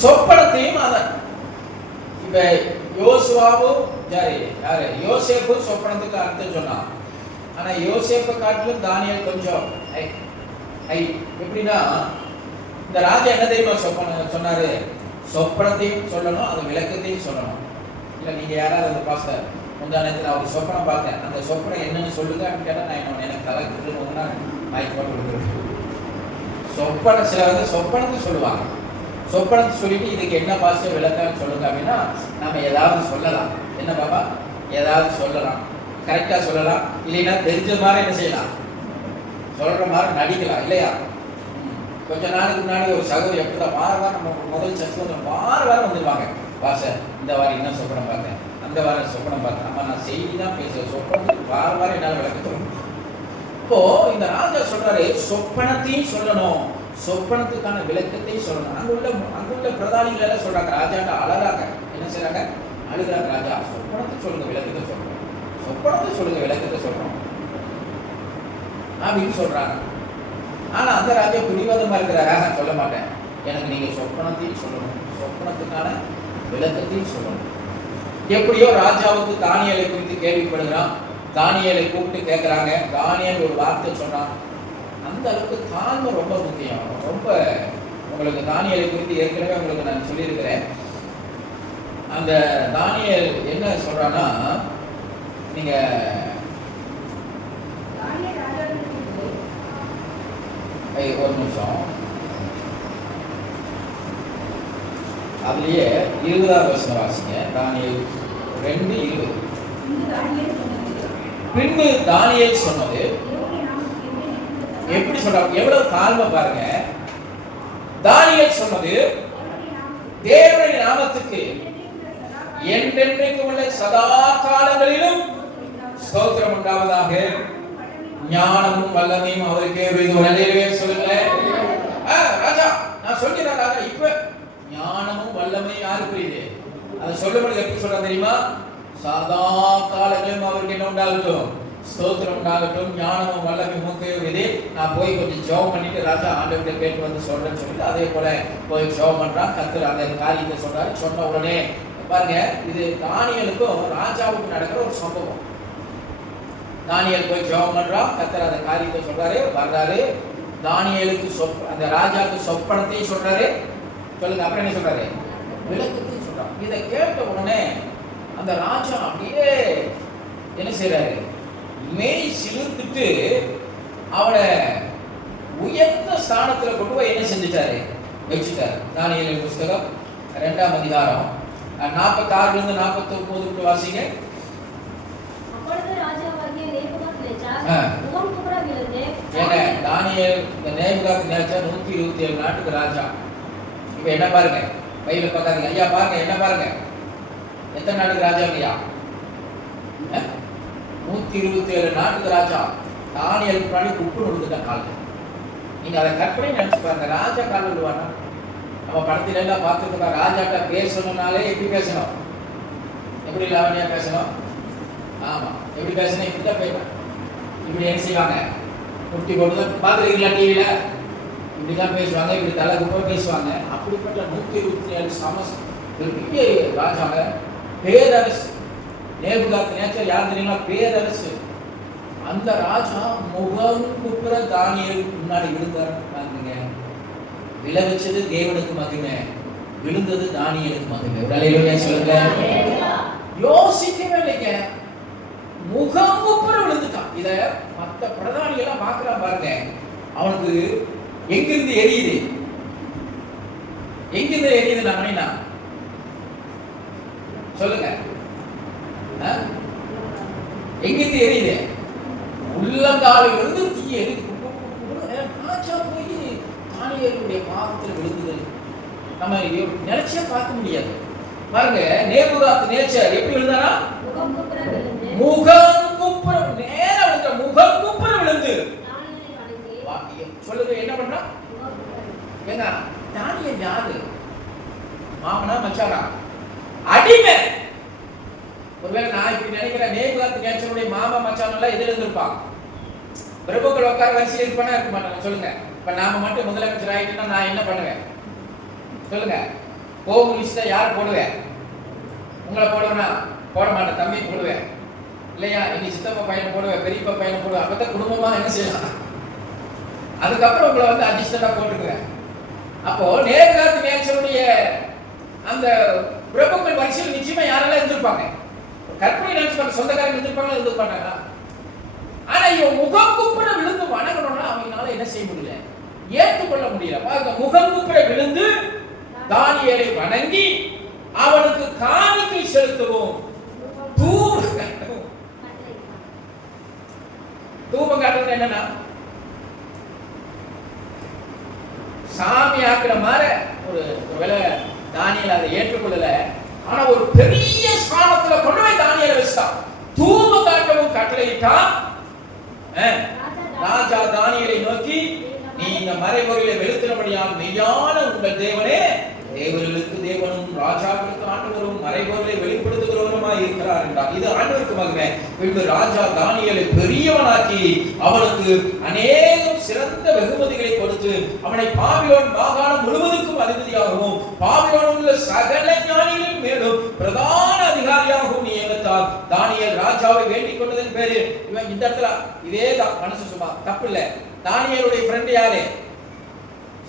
சொப்பனத்தையும் அதான் இப்ப யோசுவாவும் யாரு யோசேப்பு சொப்பனத்துக்கு அர்த்தம் சொன்னான். ஆனா யோசேப்பை காட்டிலும் தானியேல் கொஞ்சம் எப்படின்னா, இந்த ராஜா என்ன தெரியுமா சொன்னாரு, சொப்பனத்தையும் சொல்லணும், அது விளக்கத்தையும் சொல்லணும். இல்ல நீங்க யாராவது அந்த பாஸ்டர் முந்தானத்தில் நான் ஒரு சொப்பனம் பார்த்தேன், அந்த சொப்பனம் என்னன்னு சொல்லுங்க அப்படின்னு கேட்டா நான் எனக்கு கலக்குதுன்னா மைக் போட்டு கொடுக்குறேன். சொப்பனம் சில வந்து சொப்பனத்தை சொல்லுவாங்க. சொப்பனத்தை சொல்லிட்டு இதுக்கு என்ன பாஸ்டர் விளக்கம் சொல்லுங்க அப்படின்னா நம்ம ஏதாவது சொல்லலாம். என்ன பாப்பா, ஏதாவது சொல்லலாம், கரெக்டா சொல்லலாம். இல்லைன்னா தெரிஞ்ச மாதிரி என்ன செய்யலாம், சொல்ற மாதிரி நடிக்கலாம் இல்லையா? கொஞ்ச நாளுக்கு முன்னாடி ஒரு சகோதரி அப்படிதான் வாரம் நம்ம முதல் சர்ச்சை வந்து வாரம் வந்துடுவாங்க. பாஸ்டர் இந்த வாரம் என்ன சொப்பனம் பார்த்தேன், அந்த வாரம் சொப்பனம் பார்த்தேன். நம்ம நான் செய்தி தான் பேசுவேன், சொப்பனத்துக்கு வாரம் என்னால் விளக்க சொல்லணும். இப்போ இந்த ராஜா சொல்றாரு சொப்பனத்தையும் சொல்லணும், சொப்பனத்துக்கான விளக்கத்தையும் சொல்லணும். அங்குள்ள பிரதானிகள் எல்லாம் சொல்றாங்க, ராஜாட்ட அழகாக என்ன செய்றாங்க, அழுகிறாங்க. ராஜா சொப்பனத்தை சொல்லுங்க, விளக்கத்தை சொல்றோம், சொப்பனத்தை சொல்லுங்க, விளக்கத்தை சொல்றோம் அப்படின்னு சொல்றாங்க. ஆனா அந்த ராஜா பிடிவாதமா இருக்கிறாரா, சொல்ல மாட்டேன், எனக்கு நீங்க சொப்பனத்தையும் சொல்லணும், சொப்பனத்துக்கான விளக்கத்தையும் சொல்லணும். எப்படியோ ராஜாவுக்கு தானியேலை குறித்து கேள்விப்படுகிறான். தானியேலை கூப்பிட்டு கேட்கிறாங்க. தானியேல் ஒரு வார்த்தை சொன்னான். அந்த அளவுக்கு தாழ்மை ரொம்ப முக்கியம். ரொம்ப உங்களுக்கு தானியேலை குறித்து ஏற்கனவே உங்களுக்கு நான் சொல்லியிருக்கிறேன். அந்த தானியேல் என்ன சொல்றான்னா, நீங்க ஒரு நிமிஷம், அதுலயே 20ஆம் வசனம் வாசிங்க. தானியேல் 2:20. பின்பு தானியேல் சொன்னது, எப்படி சொல்றாங்க, எவ்வளவு தாழ்மை பாருங்க. தானியேல் சொன்னது, தேவனுடைய நாமத்துக்கு என்றென்றைக்கும் உள்ள சதா காலங்களிலும் ஸ்தோத்திரம் உண்டாவதாக, ஞானமும் வல்லமையும் அவருக்கே உரியது. சொல்லுங்க ராஜா, நான் சொல்கிறேன் ராஜா, இப்ப ஞானமும் வல்லமையும் யாருக்குரியது? அதை சொல்லும்போது எப்படி சொல்றாங்க தெரியுமா? சதா காலங்களிலும் அவருக்கு என்ன உண்டாகட்டும், ஸ்தோத்திரம் உண்டாகட்டும், ஞானமும் வல்லமையும் உமக்கே உரியது. நான் போய் கொஞ்சம் ஜெபம் பண்ணிட்டு ராஜா ஆண்டவர்கிட்ட கேட்டு வந்து சொல்றேன்னு சொல்லிட்டு அதே போல போய் ஜெபம் பண்றான். கர்த்தர் அந்த காரியத்தை சொல்றாரு. சொன்ன உடனே பாருங்க, இது தானியேலுக்கும் ராஜாவுக்கும் நடக்கிற ஒரு சம்பவம். தானியேல் போய் ஜெபம் பண்றான், கர்த்தர் அந்த காரியத்தை சொல்றாரு, வர்றாரு. தானியேலுக்கு அந்த ராஜாவுக்கு சொப்பனத்தையும் சொல்றாரு. சொல்லுங்க, அப்புறம் என்ன சொல்றாரு, விளக்கத்தையும் சொல்றாரு. இதை கேட்ட உடனே அந்த ராஜா அப்படியே என்ன செய்யறாரு, மெய் சிலுத்துட்டு அவனை உயர்ந்த ஸ்தானத்துல கொண்டு போய் என்ன செஞ்சுட்டாரு, வச்சுட்டாரு. தானியேலின் புஸ்தகம் 2ஆம் அதிகாரம் 46 49 வாசிங்க. தானியேல் இந்த நேபுகாத்நேச்சார் 127 நாட்டுக்கு ராஜா. இப்ப என்ன பாருங்க, பைபிள் பார்க்காதீங்க ஐயா, பாருங்க என்ன பாருங்க, எத்தனை நாட்டுக்கு ராஜா இல்லையா? 127 நாட்டுக்கு ராஜா. தானியேல் பிராணி உப்பு நொடுத்துட்டான் காலில். நீங்க அதை கற்பனை நினைச்சு பாருங்க, ராஜா கால் விடுவானா? நம்ம படத்துல எல்லாம் பார்த்துருக்கோம், ராஜாட்ட பேசணும்னாலே எப்படி பேசணும், எப்படி லாவணியா பேசணும்? ஆமா, எப்படி பேசணும், இப்படிதான் பேசணும். இப்படி என்ன செய்வாங்க, குட்டி போட்டு பார்த்துருக்கீங்களா டிவியில? இப்படிதான் பேசுவாங்க, இப்படி தலை குப்பை பேசுவாங்க. அப்படிப்பட்ட 127 சமஸ் பெரிய ராஜாங்க, பேரரசு. நேபுகாத்நேச்சார் யார் தெரியுமா? பேரரசு. அந்த ராஜா முகம் குப்புற தானியேல் முன்னாடி விழுந்தார். விளைவிச்சது தேவனுக்கு மகிமை, விழுந்தது தானியேலுக்கு மகிமை. உடலையில சொல்லுங்க, யோசிக்கவே இல்லைங்க, முகம் குப்புற விழுந்துட்டான். இத மற்ற பிரதானிகள் எல்லாம் பார்க்கலாம் பாருங்க. அவனுக்கு எங்கிருந்து எரியுது, எங்கிருந்து எரியுது நம்ம சொல்லுங்க, எங்கிருந்து எரியுது? உள்ளங்காலில் இருந்து தீ எரியுது. ராஜா போய் தானியேலுடைய பாதத்தில் விழுந்தது நம்ம நினைச்சே பார்க்க முடியாது. பாருங்க, நேபுகாத்நேச்சார் எப்படி விழுந்தானா? முகம் குப்புற நேரா விழுந்த, முகம் குப்புற விழுந்து. சொல்லுங்க, என்ன பண்றா? ஏங்க தானியேல் யாரு? மாமனா மச்சானா? அடிமை. ஒருவேளை நான் இப்படி நினைக்கிறேன், நேபுகாத்நேச்சாருடைய மாமா மச்சான் எல்லாம் எதிர இருந்திருப்பாங்க. பிரபுக்கள் உட்கார வரிசையில் இருப்பானா இருக்க மாட்டாங்க? சொல்லுங்க. இப்ப நாம மட்டும் முதலமைச்சர் ஆயிட்டுன்னா நான் என்ன பண்ணுவேன் சொல்லுங்க? கோமுனிஸ்ட யார் போடுவேன்? உங்களை போடுவேனா? போட மாட்டேன், தம்பி போடுவேன் இல்லையா? எங்க சித்தப்பா பையனை போடுவேன், பெரியப்பா பையனை போடுவேன். அப்பதான் குடும்பமா என்ன செய்யலாம். அதுக்கப்புறம் உங்களை வந்து அடிஷ்டலா போட்டுக்குவேன். அப்போ நேபுகாத்நேச்சாருடைய அந்த பிரபுக்கள் வரிசையில் நிச்சயமா யாரெல்லாம் இருந்திருப்பாங்க? கற்பனை நினைச்சு சொந்தக்காரங்க இருந்திருப்பாங்களா? இருந்திருக்க மாட்டாங்களா? ஆனா இவன் முகம் குப்புற விழுந்து வணங்கணும்னா அவங்களால என்ன செய்ய முடியல, ஏற்றுக்கொள்ள முடியல. பாருங்க, முகம் குப்புற விழுந்து தானியேலை வணங்கி அவனுக்கு காணிக்கை செலுத்தவும் தூபம் காட்டவும். தூபம் காட்டுறது என்னன்னா சுவாமி ஆக்கிற மாதிரி ஒரு வேலை தானியேல் அதை ஏற்றுக்கொள்ளல. ஆனா ஒரு பெரிய ஸ்தானத்துல கொண்டு போய் தானியேலை வச்சான். தூபம் காட்டவும் கட்டளையிட்டான். ராஜா தானியேலை நோக்கி, நீ இந்த மறைபொருளை வெளுத்தினபடியால் மெய்யான உங்கள் தேவனே தேவர்களுக்கு தேவனும் ராஜாக்களுக்கு ஆண்டவரும் மறைபொருளை வெளிப்படுத்துகிறவருமாய் இருக்கிறார் என்றார். இது ஆண்டவருக்கு மகிமை. பின்பு ராஜா தானியேலை பெரியவனாக்கி அவனுக்கு அநேகம் சிறந்த வெகுமதிகளை கொடுத்து அவனை பாபிலோன் மாகாணம் முழுவதுக்கும் அதிபதியாகவும் பாபிலோனில் உள்ள சகல ஞானிகளின் மேலும் பிரதான அதிகாரியாகவும் நியமித்தார். தானியேல் ராஜாவை வேண்டிக் கொண்டதன் பேரு இவன் இந்த இடத்துல இதே தான் மனசு சும்மா தப்பு இல்ல. தானியேலுடைய ஃப்ரெண்ட் யாரு?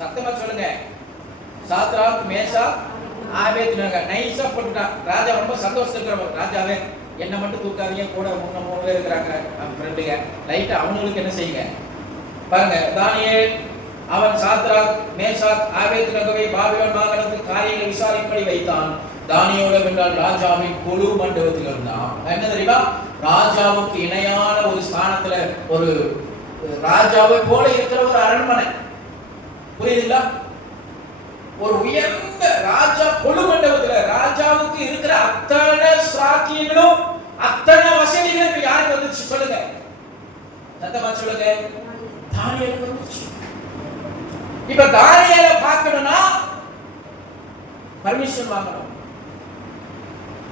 சத்தமா சொல்லுங்க. Shadrach, Meshach, Abednego. நைஸா போட்டுட்டான். ராஜா ரொம்ப சந்தோஷப்படுறார். ராஜாவே என்ன மட்டும் தூக்காதீங்க, கூட 3 பேர் இருக்கிறாங்க நம்ம ஃப்ரெண்டுங்க, லைட்டா அவங்களுக்கு என்ன செய்யுங்க பாருங்க. தானியேல் அவன் சாத்ராக், மேஷாக், ஆபேத்நேகோவை பாபிலோன் மாகாணத்தில் காரியங்களை விசாரிப்படி வைத்தான். தானியேல் என்றால் ராஜாவின் குழு மண்டபத்தில் இருந்தான். என்ன தெரியுமா? ராஜாவுக்கு இணையான ஒரு ஸ்தானத்துல ஒரு ராஜாவை போல இருக்கிற ஒரு அரண்மனை. புரியுதுங்களா? ஒரு உயர்ந்த ராஜா கொழு மண்டபத்துல ராஜாவுக்கு இருக்கிற அத்தனை சாத்தியங்களும் அத்தனை வசதிகளும் யாருக்கு வந்துச்சு சொல்லுங்க? சத்தமா சொல்லுங்க. தானியேலுக்கு வந்துச்சு. இப்ப தானியேலை பார்க்கணும்னா பர்மிஷன் வாங்கணும்.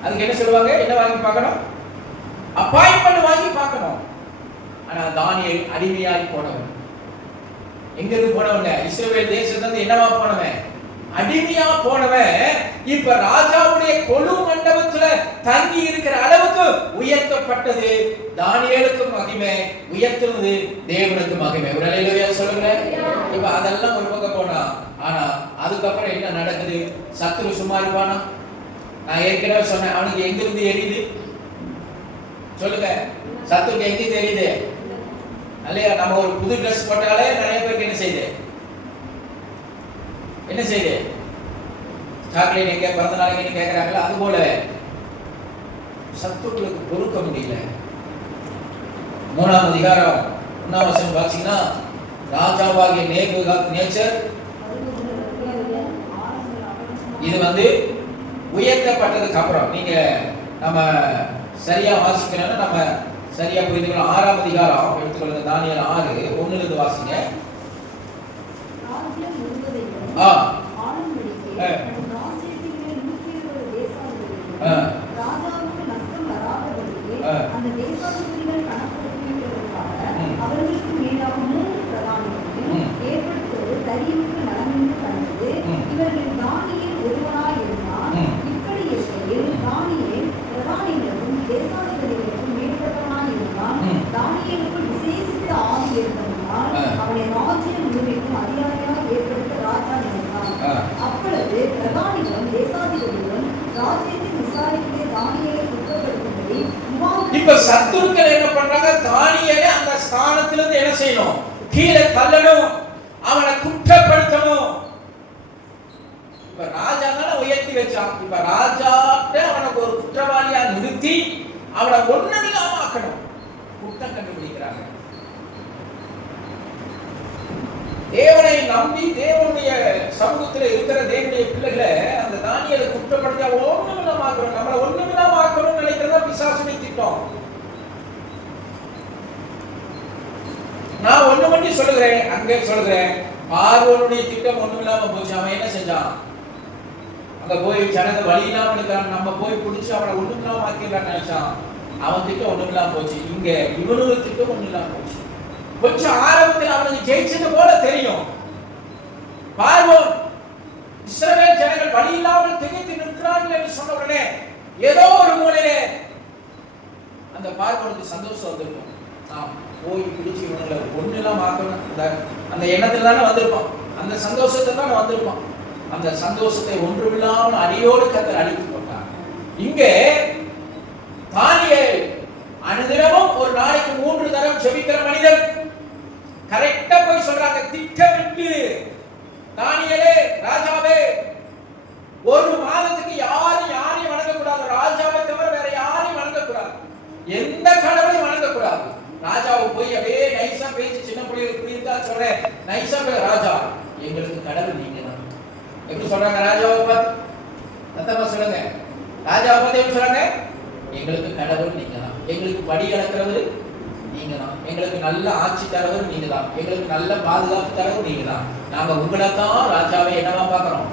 அதுக்கு என்ன சொல்லுவாங்க? என்ன வாங்கி பார்க்கணும்? அப்பாயின்மெண்ட் வாங்கி பார்க்கணும். ஆனா தானியேல் அடிமையாய் போனவன். எங்க இருந்து போனவங்க? இஸ்ரவேல் தேசத்துல என்னவா போனவன்? அடிமையா போனவன். இப்ப ராஜாவுடைய கொழு மண்டபத்துல தங்கி இருக்கிற அளவுக்கு உயர்த்தப்பட்டது. தானியேலுக்கு மகிமை, உயர்த்துவது தேவனுக்கு மகிமை. ஒரு அல்லேலூயா சொல்லுங்க. இப்ப அதெல்லாம் ஒரு பக்கம் போனா, ஆனா அதுக்கப்புறம் என்ன நடக்குது? சத்துரு சும்மா இருப்பானா? நான் ஏற்கனவே சொன்னேன், அவனுக்கு எங்க இருந்து எரியுது சொல்லுங்க? சத்துருக்கு எங்க தெரியுது? இல்லையா? நம்ம ஒரு புது ட்ரெஸ் போட்டாலே நிறைய பேருக்கு என்ன செய்யுது? என்ன செய்யுது? சாக்லேட் எங்க, பிறந்த நாளைக்கு கேட்கிறாங்களா? அது போல சத்துருக்களுக்கு பொறுக்க முடியல. 3ஆம் அதிகாரம் 1ஆம் வசனம் வாசிங்கன்னா, ராஜாவாகிய நேபுகாத்நேச்சர் இது உயர்த்தப்பட்டதுக்கு அப்புறம் நீங்க நம்ம சரியா வாசிக்கணும்னா நம்ம சரியா புரிந்துக்கலாம். 6ஆம் அதிகாரம் எடுத்துக்கொள்ளுங்க. தானியேல் 6:1 வாசிங்க. அவர்களுக்கு மேலாக 3 பிரதானிகளையும் ஏற்படுத்துவது தரியுவுக்கு நலமென்று கண்டது. இவர்கள் தானியேல் ஒருவனாய் இருந்தான். இப்படி இருக்கையில் தானியேல் பிரதானிகளுக்கும் தேசாதிபதிகளுக்கும் மேற்பட்டவனாய் இருந்தான். தானியேலுக்குள் விசேஷித்த ஆவி இருந்ததனால் அவனை ராஜ்யம் முழுமைக்கும் அதிகாரியாக ஏற்படுத்த ராஜா நினைத்தான். அப்பொழுது பிரதானிகளும் தேசாதிபதிகளும் ராஜ்யத்தை விசாரிக்க தானியேலை குற்றப்படுத்தும்படி இப்ப சத்துருக்கள் என்ன பண்றாங்க? தானியேலை அந்த ஸ்தானத்திலிருந்து என்ன செய்யணும்? கீழே தள்ளணும், அவனை குற்றப்படுத்தணும். இப்ப ராஜா தான உயர்த்தி வச்சான். இப்ப ராஜாட்ட அவனுக்கு ஒரு குற்றவாளியா நிறுத்தி அவனை ஒண்ணுமில்லாம ஆக்கணும். குற்றம் கண்டுபிடிக்கிறாங்க. தேவனை நம்பி தேவனுடைய சமூகத்தில் இருக்கிற தேவனுடைய பிள்ளைகளை அந்த தானியேலை குற்றப்படுத்தி ஒண்ணுமில்லாம ஆக்கணும். நம்மளை ஒண்ணுமில்லாம ஆக்கணும்னு நினைக்கிறதா பிசாசுடைய திட்டம். நான் ஒண்ணு மட்டும் சொல்லுகிறேன், அங்கே சொல்லுகிறேன். பார்வோனுடைய திட்டம் ஒண்ணுமில்லாம போச்சு. அவன் என்ன செஞ்சான்? அங்க போய் ஜனங்கள் வழி இல்லாம இருக்கிறான், நம்ம போய் பிடிச்சு அவனை ஒண்ணுமில்லாம ஆக்கிடலாம்னு நினைச்சான். அவன் திட்டம் ஒண்ணுமில்லாம போச்சு. இங்க இவனோட திட்டம் ஒண்ணுமில்லாம போச்சு. கொஞ்சம் ஆரம்பத்தில் அவனுக்கு ஜெயிச்சது போல தெரியும். பார்வோன் இஸ்ரவேல் ஜனங்கள் வழி இல்லாமல் திகைத்து நிற்கிறார்கள் என்று சொன்ன உடனே ஏதோ ஒரு மூலையிலே அந்த பார்வோனுக்கு சந்தோஷம் வந்திருக்கும். நாம் போய் பிடிச்சி இவங்களை ஒண்ணுலாம் ஆக்கணும் அந்த எண்ணத்துல தானே வந்திருப்பான். அந்த சந்தோஷத்தை தான் வந்திருப்பான். அந்த சந்தோஷத்தை ஒன்றுமில்லாமல் அடியோடு கர்த்தர் அழித்து போட்டார். இங்கே தானியேல் அனுதினமும் ஒரு நாளைக்கு 3 தரம் ஜெபிக்கிற மனிதன் கரெக்டா போய் சொல்றாங்க, திட்டமிட்டு தானியேலே ராஜாவே, ஒரு மாதத்துக்கு யாரையும் வணங்கக்கூடாது, ராஜாவை தவிர வேற யாரையும் வணங்கக்கூடாது, எந்த கடவுளையும் வணங்கக்கூடாது. ராஜாவை போய் அப்படியே நைசா பேசி சின்ன பிள்ளைகளுக்கு புரியுதா சொல்றேன், நைசா ராஜா எங்களுக்கு கடவுள் நீங்க தான், சொல்றாங்க ராஜாவை பார்த்து? சத்தமா சொல்லுங்க. ராஜாவை பார்த்து எப்படி சொல்றாங்க? எங்களுக்கு கடவுள் நீங்க தான், எங்களுக்கு படி அளக்கிறவர் நீங்க தான், எங்களுக்கு நல்ல ஆட்சி தரவர் நீங்க தான், எங்களுக்கு நல்ல பாதுகாப்பு தரவர் நீங்க தான். நாங்க உங்களை தான் ராஜாவை என்னவா பார்க்கிறோம்?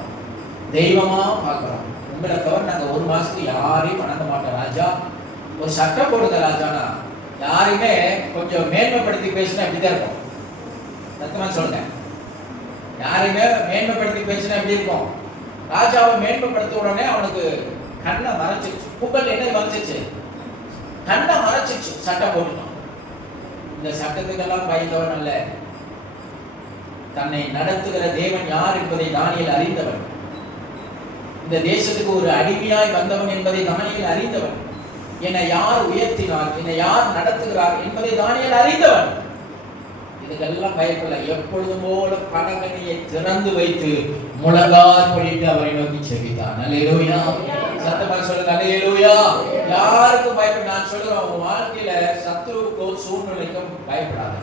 தெய்வமா பார்க்கிறோம். உங்களை தவிர நாங்க ஒரு மாசத்துக்கு யாரையும் வணங்க மாட்டோம் ராஜா. ஒரு சட்டம் போடுங்க ராஜானா, யாரையுமே கொஞ்சம் மேன்மைப்படுத்தி பேசினா எப்படிதான் இருக்கும்? சத்தமா சொல்லுங்க. யாரையுமே மேன்மைப்படுத்தி பேசினா எப்படி இருக்கும்? ராஜாவை மேன்மைப்படுத்த உடனே அவனுக்கு கண்ணை மறைச்சிருச்சு. புகழ் என்ன மறைச்சிருச்சு? கண்ணை மறைச்சிருச்சு. சட்டம் போட்டுட்டான். இந்த சட்டத்துக்கெல்லாம் பயந்தவன் அல்ல, தன்னை நடத்துகிற தேவன் யார் என்பதை தானியேல் அறிந்தவன். இந்த தேசத்துக்கு ஒரு அடிமையாய் வந்தவன் என்பதை தானியேல் அறிந்தவன். என்னை யார் உயர்த்தினார், என்னை யார் நடத்துகிறார் என்பதை தானியேல் அறிந்தவன். இதுக்கெல்லாம் பயப்படல. எப்பொழுதும் போல பலகணியை திறந்து வைத்து முழங்கால் படித்து அவரை நோக்கி செபித்தான். அல்லேலூயா. சத்தமா சொல்லுங்க அல்லேலூயா. யாருக்கும் பயப்பட. நான் சொல்றேன், உன் வாழ்க்கையில சத்துருவுக்கோ சூழ்நிலைக்கும் பயப்படாத.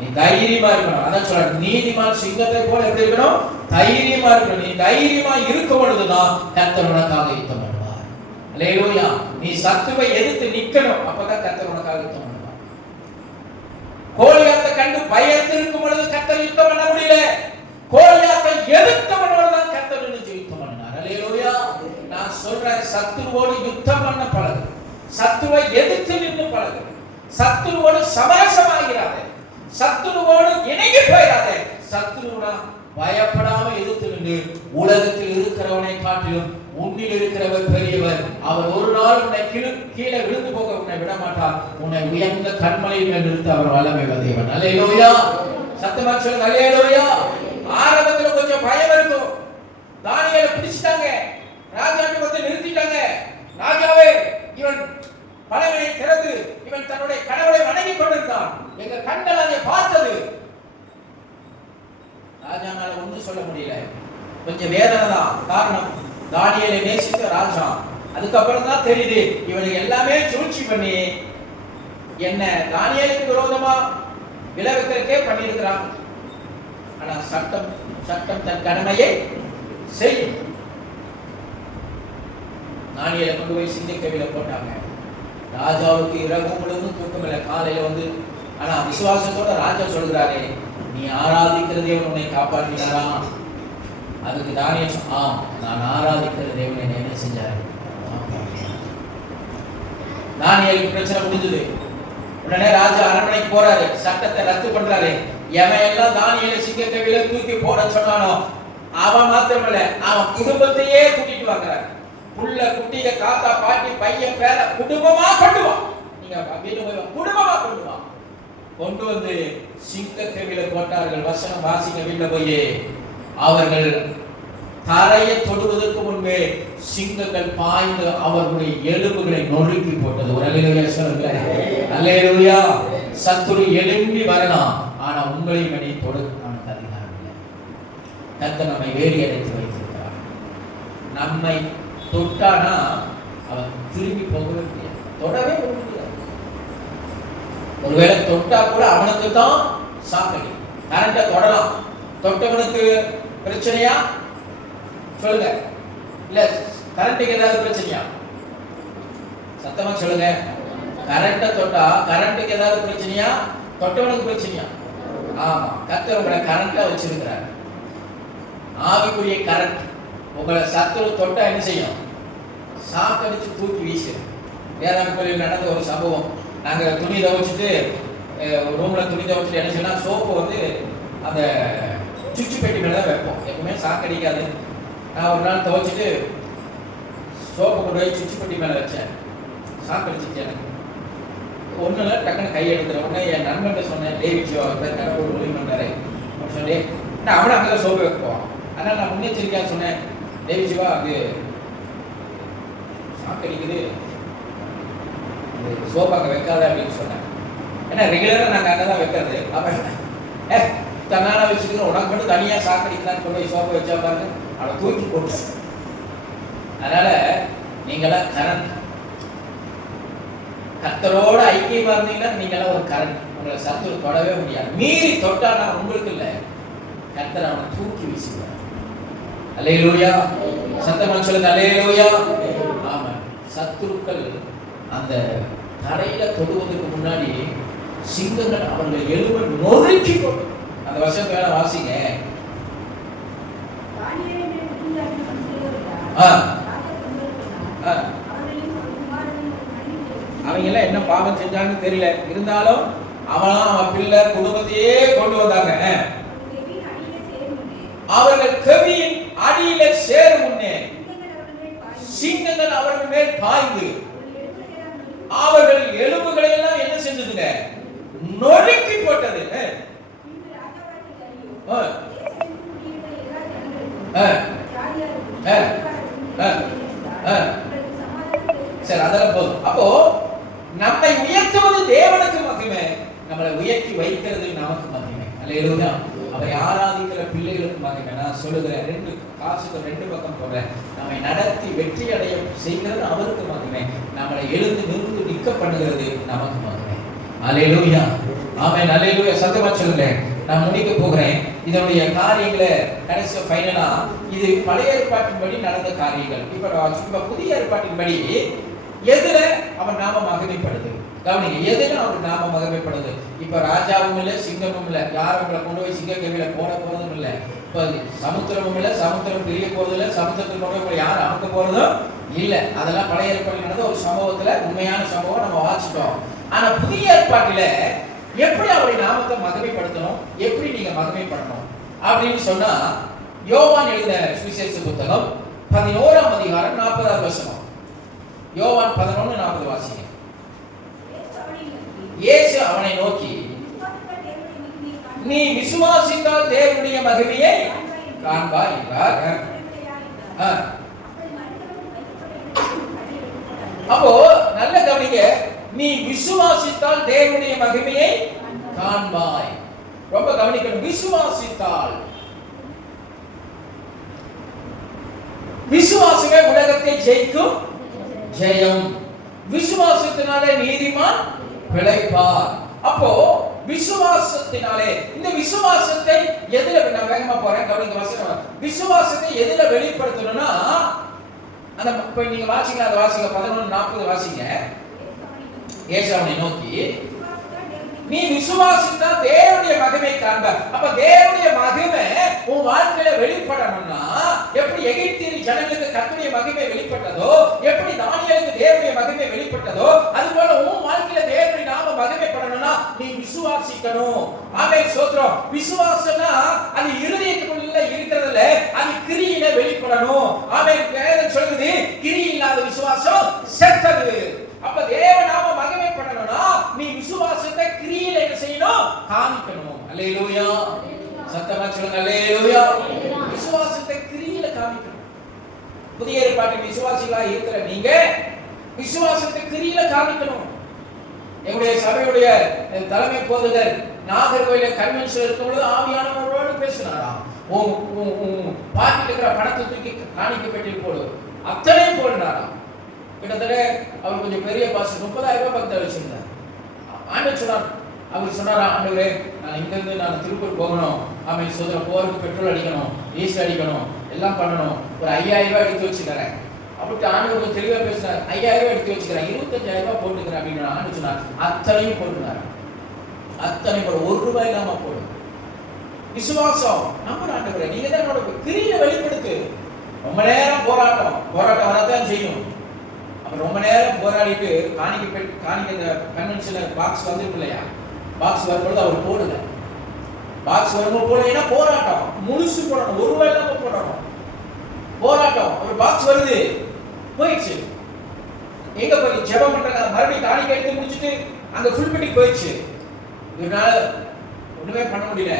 நீ தைரியமா இருக்கணும். அதான் சொல்ற, நீதிமான் சிங்கத்தை போல எப்படி இருக்கணும்? தைரியமா இருக்கணும். நீ தைரியமா இருக்க பொழுதுதான் கர்த்தர் உனக்காக யுத்தம் பண்ணுவார். அல்லேலூயா. நீ சத்துருவை எதிர்த்து நிக்கணும். அப்பதான் கர்த்தர் உனக்காக யுத்தம் பண்ணுவார். கோலியாத்தை கண்டு பயந்து இருக்கும் பொழுது கர்த்தர் யுத்தம் பண்ண முடியல. கோலியாத்தை எதிர்த்தவனோடுதான் கர்த்தர் நின்று யுத்தம் பண்ணார். அல்லேலூயா. நான் சொல்றேன், சத்துருவோடு யுத்தம் பண்ண பழகு. சத்துருவை எதிர்த்து நின்று பழகு. சத்துருவோடு சமரசமாகிறாதே. சத்துருவோடு இணைந்து போயிடாதே. சத்துருவா பயப்படாம எதிர்த்து நின்று, உலகத்தில் இருக்கிறவனை காட்டிலும் உன்னில் இருக்கிறவர் பெரியவர். அவர் ஒரு நாள் உன்னை கீழே விழுந்து போக உன்னை விட மாட்டார். உன்னை உயர்ந்த கண்மலையில் நிறுத்த அவர் வல்லமை தேவன். அல்லேலூயா. சத்தமா சொல்லுங்க அல்லேலூயா. ஆரம்பத்துல கொஞ்சம் பயம் இருக்கும். தானியேலை பிடிச்சிட்டாங்க, ராஜாவை வந்து நிறுத்திட்டாங்க. ராஜாவே, இவன் பலகனை திறந்து இவன் தன்னுடைய கடவுளை வணங்கி கொண்டிருந்தான், எங்க கண்கள் அதை பார்த்தது. ராஜானால ஒன்றும் சொல்ல முடியல. கொஞ்சம் வேதனை தான். காரணம், தானியேலை நேசித்த ராஜா. அதுக்கப்புறம் தான் தெரியுது, இவனுக்கு எல்லாமே சூழ்ச்சி பண்ணி என்ன தானியேலுக்கு விரோதமா விளைவிக்கிறதுக்கே பண்ணியிருக்கிறான். ஆனா சட்டம் தன் கடமையை செய்யும். தானியேலை கொண்டு போய் சிங்கக்கவில போட்டாங்க. ராஜாவுக்கு இரவு முழுவதும் தூக்கம் இல்லை. காலையில வந்து, ஆனா விசுவாசத்தோட ராஜா சொல்கிறாரே, நீ ஆராதிக்கிற தேவன் உன்னை காப்பாற்றினாரா? அதுக்கு தானியேல், நான் ஆராதிக்கிற தேவன் என்னை என்ன செஞ்சாரு? தானியேலுக்கு பிரச்சனை முடிஞ்சது. உடனே ராஜா அரண்மனைக்கு போறாரு, சட்டத்தை ரத்து பண்றாரு. எவன் எல்லாம் தானியேலை சிங்கக்கவில தூக்கி போட சொன்னானோ அவன் மாத்திரமல்ல, அவன் குடும்பத்தையே கூட்டிட்டு வாங்குறாரு. புள்ள குட்டிக தாத்தா பாட்டி பையன் பேர குடும்பமா கொண்டு வா. நீங்க குடும்பமா கொண்டு வா. கொண்டு வந்து சிங்கக்கவில போட்டார்கள். வசனம் வாசிக்க வீட்டுல போய், அவர்கள் தரையை தொடுவதற்கு முன்பே சிங்கங்கள் பாய்ந்து அவர்களுடைய எலும்புகளை நொறுக்கி போட்டது. ஒரு அல்லேலூயா சொல்லுங்க. அல்லேலூயா. சத்துரு எழும்பி வரலாம், ஆனா உங்களையும் என்னை தொடுக்கான அதிகாரம் இல்லை. கர்த்தர் நம்மை வேலி அடைத்து வைத்திருக்கிறார். நம்மை தொட்டானா அவன் திரும்பி போகவே முடியாது, தொடவே முடியாது. ஒருவேளை தொட்டா கூட அவனுக்கு தான் சாக்கடி. கரண்ட தொடலாம், தொட்டவனுக்கு பிரச்சனையா சொல்லுங்க? இல்ல கரண்ட்டுக்கு ஏதாவது பிரச்சனையா? சத்தமா சொல்லுங்க. கரண்ட தொட்டா கரண்ட்டுக்கு ஏதாவது பிரச்சனையா? தொட்டவனுக்கு பிரச்சனையா? ஆமா. கர்த்தர் உங்களை கரண்டா வச்சிருக்கிறார். ஆவிக்குரிய கரண்ட். உங்களை சத்துரு தொட்டா என்ன செய்யும்? சாக்கடிச்சு தூக்கி வீசிடும். வேளாண் கோயிலில் நடந்த ஒரு சம்பவம். நாங்கள் துணி துவைச்சிட்டு ரூமில் துணி துவைச்சிட்டு என்ன செய்யலாம், சோப்பு வந்து அந்த சுவிட்சு பெட்டி மேலே தான் வைப்போம். எப்பவுமே சாக்கடிக்காது. நான் ஒரு நாள் துவைச்சிட்டு சோப்பு கொண்டு போய் சுவிட்சு பெட்டி மேலே வச்சேன். சாக்கடிச்சிச்சு எனக்கு. ஒன்றும் இல்லை, டக்குன்னு கை எடுத்துறேன். உடனே என் நண்பன்கிட்ட சொன்னேன், டேவிட்ஜோ கடவுள் ஒரு உதவி பண்ணாரு அப்படின்னு சொல்லி, நான் அவனை அங்கே தான் சோப்பு வைப்போம். அதனால் நான் முன்னெச்சரிக்கையாக சொன்னேன், டேவிட்ஜிவா அது சாக்கடிக்குது, சோப்பு அங்கே வைக்காத அப்படின்னு சொன்னேன். ஏன்னா ரெகுலராக நாங்கள் அங்கே தான் வைக்கிறது. அப்போ தன்னால வச்சுக்கிறோம், உனக்கு மட்டும் தனியாக சாக்கடிக்கலான்னு கொண்டு போய் சோப்பை வச்சா பாருங்க, அவனை தூக்கி போட்டு. அதனால நீங்களாம் கரண்ட், கர்த்தரோட ஐக்கியமா இருந்தீங்கன்னா நீங்களாம் ஒரு கரண்ட். உங்களை சத்துரு தொடவே முடியாது. மீறி தொட்டானா உங்களுக்கு இல்லை, கர்த்தர் அவனை தூக்கி வீசுவார். அல்லேலூயா. சத்தமா சொல்லுங்க அல்லேலூயா. ஆமா, சத்துருக்கள் அந்த தரையில தொடுவதற்கு முன்னாடி சிங்கங்கள் அவர்கள் எலும்பை நொறுக்கி போட்டு, அந்த வசனத்தை வேணா வாசிங்க. அவங்க எல்லாம் என்ன பாவம் செஞ்சாங்கன்னு தெரியல, இருந்தாலும் அவன் பிள்ளை குடும்பத்தையே கொண்டு வந்தாங்க. அவர்கள் கவியின் அடியில சேரும் முன்னே சிங்கங்கள் அவர்கள் மேல் பாய்ந்து அவர்கள் எலும்புகளை எல்லாம் என்ன செஞ்சதுங்க? நொறுக்கி போட்டது. சரி, அதெல்லாம் போதும். அப்போ நம்மை உயர்த்துவது தேவனுக்கு மகிமை, நம்மளை உயர்த்தி வைக்கிறது நமக்கு மகிமை. அல்லேலூயா. அவரை ஆராதிக்கிற பிள்ளைகளுக்கு மகிமை. நான் சொல்லுகிறேன், ரெண்டு காசுக்கு ரெண்டு பக்கம் போடுறேன். நம்மை நடத்தி வெற்றி அடைய செய்கிறது அவருக்கு மகிமை, நம்மளை எழுந்து நிறுத்தி நிற்க பண்ணுகிறது நமக்கு மகிமை. அல்லேலூயா. ஆமென். அல்லேலூயா. சத்தமா சொல்லுங்க. நான் முடிக்க போகிறேன். இதனுடைய காரியங்களை கடைசி ஃபைனலா, இது பழைய ஏற்பாட்டின்படி நடந்த காரியங்கள். இப்ப புதிய ஏற்பாட்டின்படி எதுல அவன் நாம மகிமைப்படுது? கவனிங்க, எதுல அவன் நாம மகிமைப்படுது? இப்ப ராஜாவும் இல்ல, சிங்கமும் இல்ல, யாரும் உங்களை கொண்டு போய் சிங்க கவியில போட போறதும் இல்ல. இப்ப சமுத்திரமும் இல்ல, சமுத்திரம் பிரிய போறது இல்ல, சமுத்திரத்தில் கொண்டு போய் யாரும் அமைக்க போறதும் இல்ல. அதெல்லாம் பழைய ஏற்பாட்டில் நடந்த ஒரு சம்பவத்துல, உண்மையான சம்பவம் நம்ம வாசிட்டோம். ஆனா புதிய ஏற்பாட்டில எப்படி அவருடைய நாமத்தை மகிமைப்படுத்தணும், எப்படி நீங்க மகிமைப்படணும் அப்படின்னு சொன்னா, யோவான் எழுதின சுவிசேஷ புத்தகம் 11ஆம் அதிகாரம் 40வது வசனம். யோவான் 11:40 வாசிங்க. இயேசு அவனை நோக்கி, நீ விசுவாசித்தால் தேவனுடைய மகிமையை காண்பாய் என்றார். அப்போ நல்ல கவனிங்க, நீ விசுவாசித்தால் தேவனுடைய மகிமையை காண்பாய். ரொம்ப கவனிக்கணும். விசுவாசித்தால், விசுவாசமே உலகத்தை ஜெயிக்கும் ஜெயம். விசுவாசத்தினாலே நீதிமான் பிழைப்பார். அப்போ விசுவாசத்தினாலே, இந்த விசுவாசத்தை எதுல, நான் வேகமா போறேன் கவனிங்க வசனம், விசுவாசத்தை எதுல வெளிப்படுத்தணும்னா, அந்த இப்ப நீங்க வாசிங்க, அதை வாசிங்க 11:40 வாசிங்க. இயேசு அவனை நோக்கி, நீ விசுவாசித்தா தேவனுடைய மகிமை காண்ப. அப்ப தேவனுடைய மகிமை உன் வாழ்க்கையில வெளிப்படணும்னா, எப்படி எகிப்தியரின் ஜனங்களுக்கு கர்த்தருடைய மகிமை வெளிப்பட்டதோ, எப்படி தானியேலுக்கு தேவனுடைய மகிமை வெளிப்பட்டதோ, அதுபோல உன் வாழ்க்கையில தேவனுடைய நாம மகிமைப்படணும்னா நீ விசுவாசிக்கணும். ஆமென். ஸ்தோத்திரம். விசுவாசம்னா அது இருதயத்துக்குள்ள இருக்கிறதுல, அது கிரியில வெளிப்படணும். ஆமென். வேதம் சொல்லுது, கிரி இல்லாத விசுவாசம் செத்தது. அப்ப தேவ நாம மகிமைப்படணும்னா நீ விசுவாசத்தை கிரியில என்ன செய்யணும்? காமிக்கணும். அல்லேலூயா. சத்தமா சொல்லுங்க அல்லேலூயா. விசுவாசத்தை கிரியில காமிக்கணும். புதிய ஏற்பாட்டின் விசுவாசிகளா இருக்கிற நீங்க விசுவாசத்தை கிரியில காமிக்கணும். எங்களுடைய சபையுடைய தலைமை போதகர் நாகர்கோயில கன்வென்ஷன் இருக்கும் பொழுது ஆவியானவரோடு பேசினாராம். பாட்டில் இருக்கிற பணத்தை தூக்கி காணிக்க பெட்டியில் போடு, அத்தனை போடுனாராம். கிட்டத்தட்ட அவர் கொஞ்சம் பெரிய பாஸ், 30,000 ரூபாய் பக்தர் வச்சிருந்தார். ஆண்டவர் சொன்னார், அவர் சொன்னாரா, ஆண்டவரே நான் இங்கிருந்து நான் திருப்பூர் போகணும், ஆமென், சோதனை போறதுக்கு பெட்ரோல் அடிக்கணும், ஈஸ்ட் அடிக்கணும், எல்லாம் பண்ணணும், ஒரு 5,000 ரூபாய் எடுத்து வச்சுக்கிறேன் அப்படி ஆண்டவர் தெளிவா பேசினார். 5,000 ரூபாய் எடுத்து வச்சுக்கிறேன், 25,000 ரூபாய் போட்டுக்கிறேன் அப்படின்னு ஆண்டவர் சொன்னார். அத்தனையும் போட்டுனார். அத்தனை போட 1 ரூபாய் இல்லாம போடு. விசுவாசம் நம்ம ஆண்டவரே நீங்க தான் என்னோட கிரியை வெளிப்படுத்து. ரொம்ப நேரம் போராட்டம் வரத்தான் செய்யும். ரொம்ப நேரம் போராடிட்டு காணிக்க கன்வென்ஷன்ல பாக்ஸ் வந்துருக்கு இல்லையா, பாக்ஸ் வரும்போது அவர் போடல. பாக்ஸ் வரும்போது போடல, ஏன்னா போராட்டம் முழுசு போடணும், 1 ரூபாய் இல்லாம போடணும். போராட்டம். ஒரு பாக்ஸ் வருது, போயிடுச்சு. எங்க போய் ஜெபம் பண்றாங்க, மறுபடியும் காணிக்க எடுத்து முடிச்சுட்டு அங்க ஃபுல் பண்ணி போயிடுச்சு. இதனால ஒண்ணுமே பண்ண முடியல.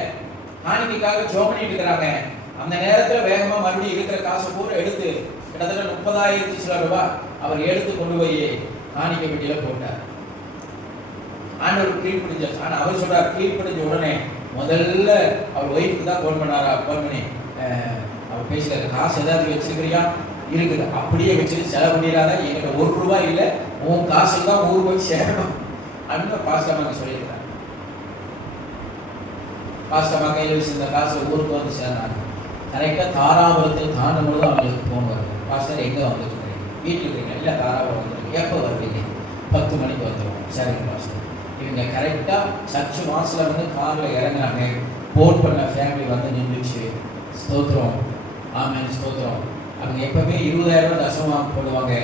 காணிக்கைக்காக ஜெபம் பண்ணிட்டு இருக்காங்க. அந்த நேரத்துல வேகமா மறுபடியும் இருக்கிற காசை பூரா எடுத்து கிட்டத்தட்ட 30,000 சில ரூபாய் அவர் எடுத்து கொண்டு போய் காணிக்கை பெட்டியில போட்டார். ஆண்டவர் கீழ்ப்படிஞ்சார். ஆனா அவர் சொல்றார், கீழ்ப்படிஞ்ச உடனே முதல்ல அவர் ஒய்ஃபுக்கு தான் போன் பண்ணாரா. போன் பண்ணி அவர் பேசுறாரு, காசு ஏதாவது வச்சிருக்கிறியா? இருக்குது, அப்படியே வச்சுட்டு செலவு பண்ணிடாத, என்கிட்ட 1 ரூபாய் இல்லை, உன் காசு தான் ஊர் போய் சேரணும் அப்படின்னு பாஸ்டமாக சொல்லியிருக்காரு. பாஸ்டமாக கையில் வச்சிருந்த காசு ஊருக்கு வந்து சேர்ந்தாங்க. கரெக்டாக தாராபுரத்தை தாண்டும் பொழுது அவங்களுக்கு ஃபோன் வருது, பாஸ்டர் எங்கே வந்துருக்கீங்க, வீட்டில் இருக்கீங்க, இல்லை தாராபுரம் வந்துருக்கீங்க, எப்போ வருவீங்க, 10 மணிக்கு வந்துடுவோம். சரிங்க பாஸ்டர். இவங்க கரெக்டாக சர்ச்சு வாசலில் வந்து காரில் இறங்குறாங்க. ஃபோன் பண்ண ஃபேமிலி வந்து நின்றுச்சு. ஸ்தோத்திரம், ஆமென், ஸ்தோத்திரம். அவங்க எப்பவுமே 20,000 ரூபாய் தசமாக போடுவாங்க.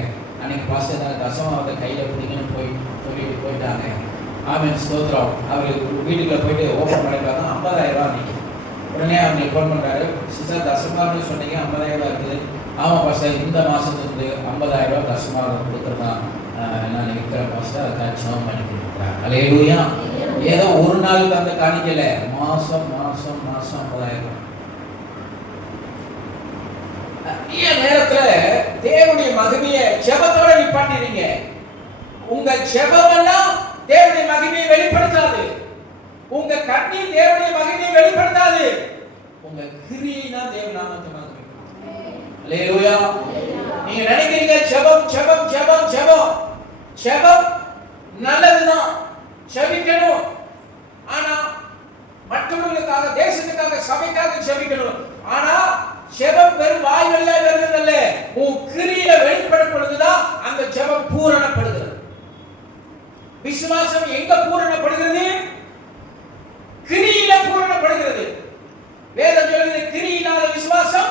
அன்னைக்கு பாஸ்டர் தான் தசமாவத்தை கையில் பிடிங்கன்னு சொல்லிட்டு போயிட்டாங்க. ஆமென், ஸ்தோத்திரம். அவர் வீட்டுக்குள்ளே போயிட்டு ஓப்பன் பண்ணிட்டாங்க. 50,000 ரூபா அன்னைக்கு. உடனே அவங்க ஃபோன் பண்ணுறாரு, சிஸ்டர் தசமான்னு சொன்னீங்க, 50,000 ரூபா இருக்குது. ஆமாம் பாஸ்டர், இந்த மாதத்துலேருந்து 50,000 ரூபா தசமாக கொடுக்குறதா நான் இருக்கிற பாஸ்டர், அதுக்காக ஜெபம் பண்ணி கொடுக்குறேன். அல்லேலூயா. ஏதோ ஒரு நாள் அந்த காணிக்கல, மாசம் 50,000 ரூபா. நிறைய நேரத்துல தேவனுடைய மகிமையை ஜெபத்தோட நிப்பாட்டிறீங்க. உங்க ஜெபம் எல்லாம் தேவனுடைய மகிமையை வெளிப்படுத்தாது. உங்க கண்ணீர் தேவனுடைய மகிமையை வெளிப்படுத்தாது. உங்க கிரியைனா தேவ நாமத்தை மகிமைப்படுத்தும். அல்லேலூயா. நீங்க நினைக்கிறீங்க ஜெபம் ஜெபம் ஜெபம் ஜெபம் ஜெபம் நல்லதுதான், ஜெபிக்கணும். ஆனா மற்றவர்களுக்காக, தேசத்துக்காக, சபைக்காக ஜெபிக்கணும். ஆனா ஜெபம் வெறும் வாய் வழியா வருவதல்ல, உன் கிரியில வெளிப்படுத்துறதுதான் அந்த ஜெபம் பூரணப்படுகிறது. விசுவாசம் எங்க பூரணப்படுகிறது? கிரியில பூரணப்படுகிறது. வேதம் சொல்லுது, கிரியினால விசுவாசம்.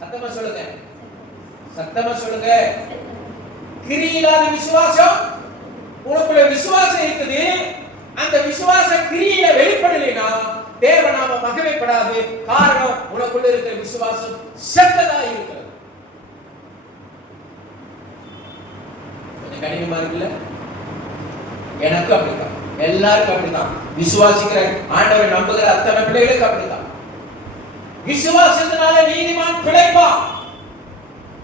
சத்தமா சொல்லுங்க, சத்தமா சொல்லுங்க. கிரியினால விசுவாசம். உனக்குள்ள விசுவாசம் இருக்குது, அந்த விசுவாச கிரியில வெளிப்படலைனா தேவநாம மகிமைப்படாது. காரணம், உனக்குள்ள இருக்கிற விசுவாசம் செத்ததா இருக்கிறது. கொஞ்சம் கடினமா இருக்குல்ல? எனக்கு அப்படித்தான், எல்லாருக்கும் அப்படித்தான். விசுவாசிக்கிற ஆண்டவரை நம்புகிற அத்தனை பிள்ளைகளுக்கு அப்படித்தான். விசுவாசத்தினால நீதிமான் பிழைப்பான்.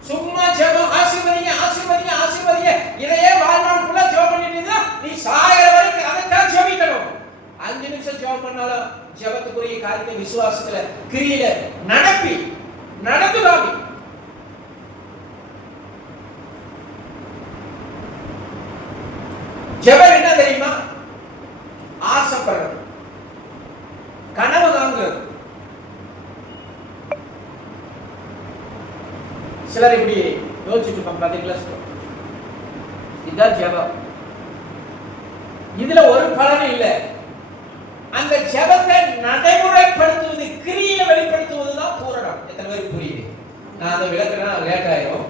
சும்மா ஜெபம், ஆசீர்வதிங்க ஆசீர்வதிங்க ஆசீர்வதிங்க, இதையே வாழ்நாள் ஃபுல்லா ஜெபம் பண்ணிட்டு இருந்தா நீ சாகிற வரைக்கும் அதைத்தான் ஜெபிக்கணும். 5 நிமிஷம் ஜெபம் பண்ணாலும் ஜெபத்துக்குரிய காரியத்தை விசுவாசத்துல கிரியில நடந்து காமி. ஜெபம் என்ன தெரியுமா? ஆசைப்படுறது, கனவு காண்கிறது. சிலர் இப்படி யோசிச்சுட்டு இருப்பாங்க, பாத்தீங்களா? இதுதான் ஜெபம். இதுல ஒரு பலனும் இல்லை. அந்த ஜெபத்தை நடைமுறைப்படுத்துவது, கிரியில வெளிப்படுத்துவதுதான் பூரணம். எத்தனை பேருக்கு புரியுது? நான் அதை விளக்குறேன், லேட் ஆயிரும்.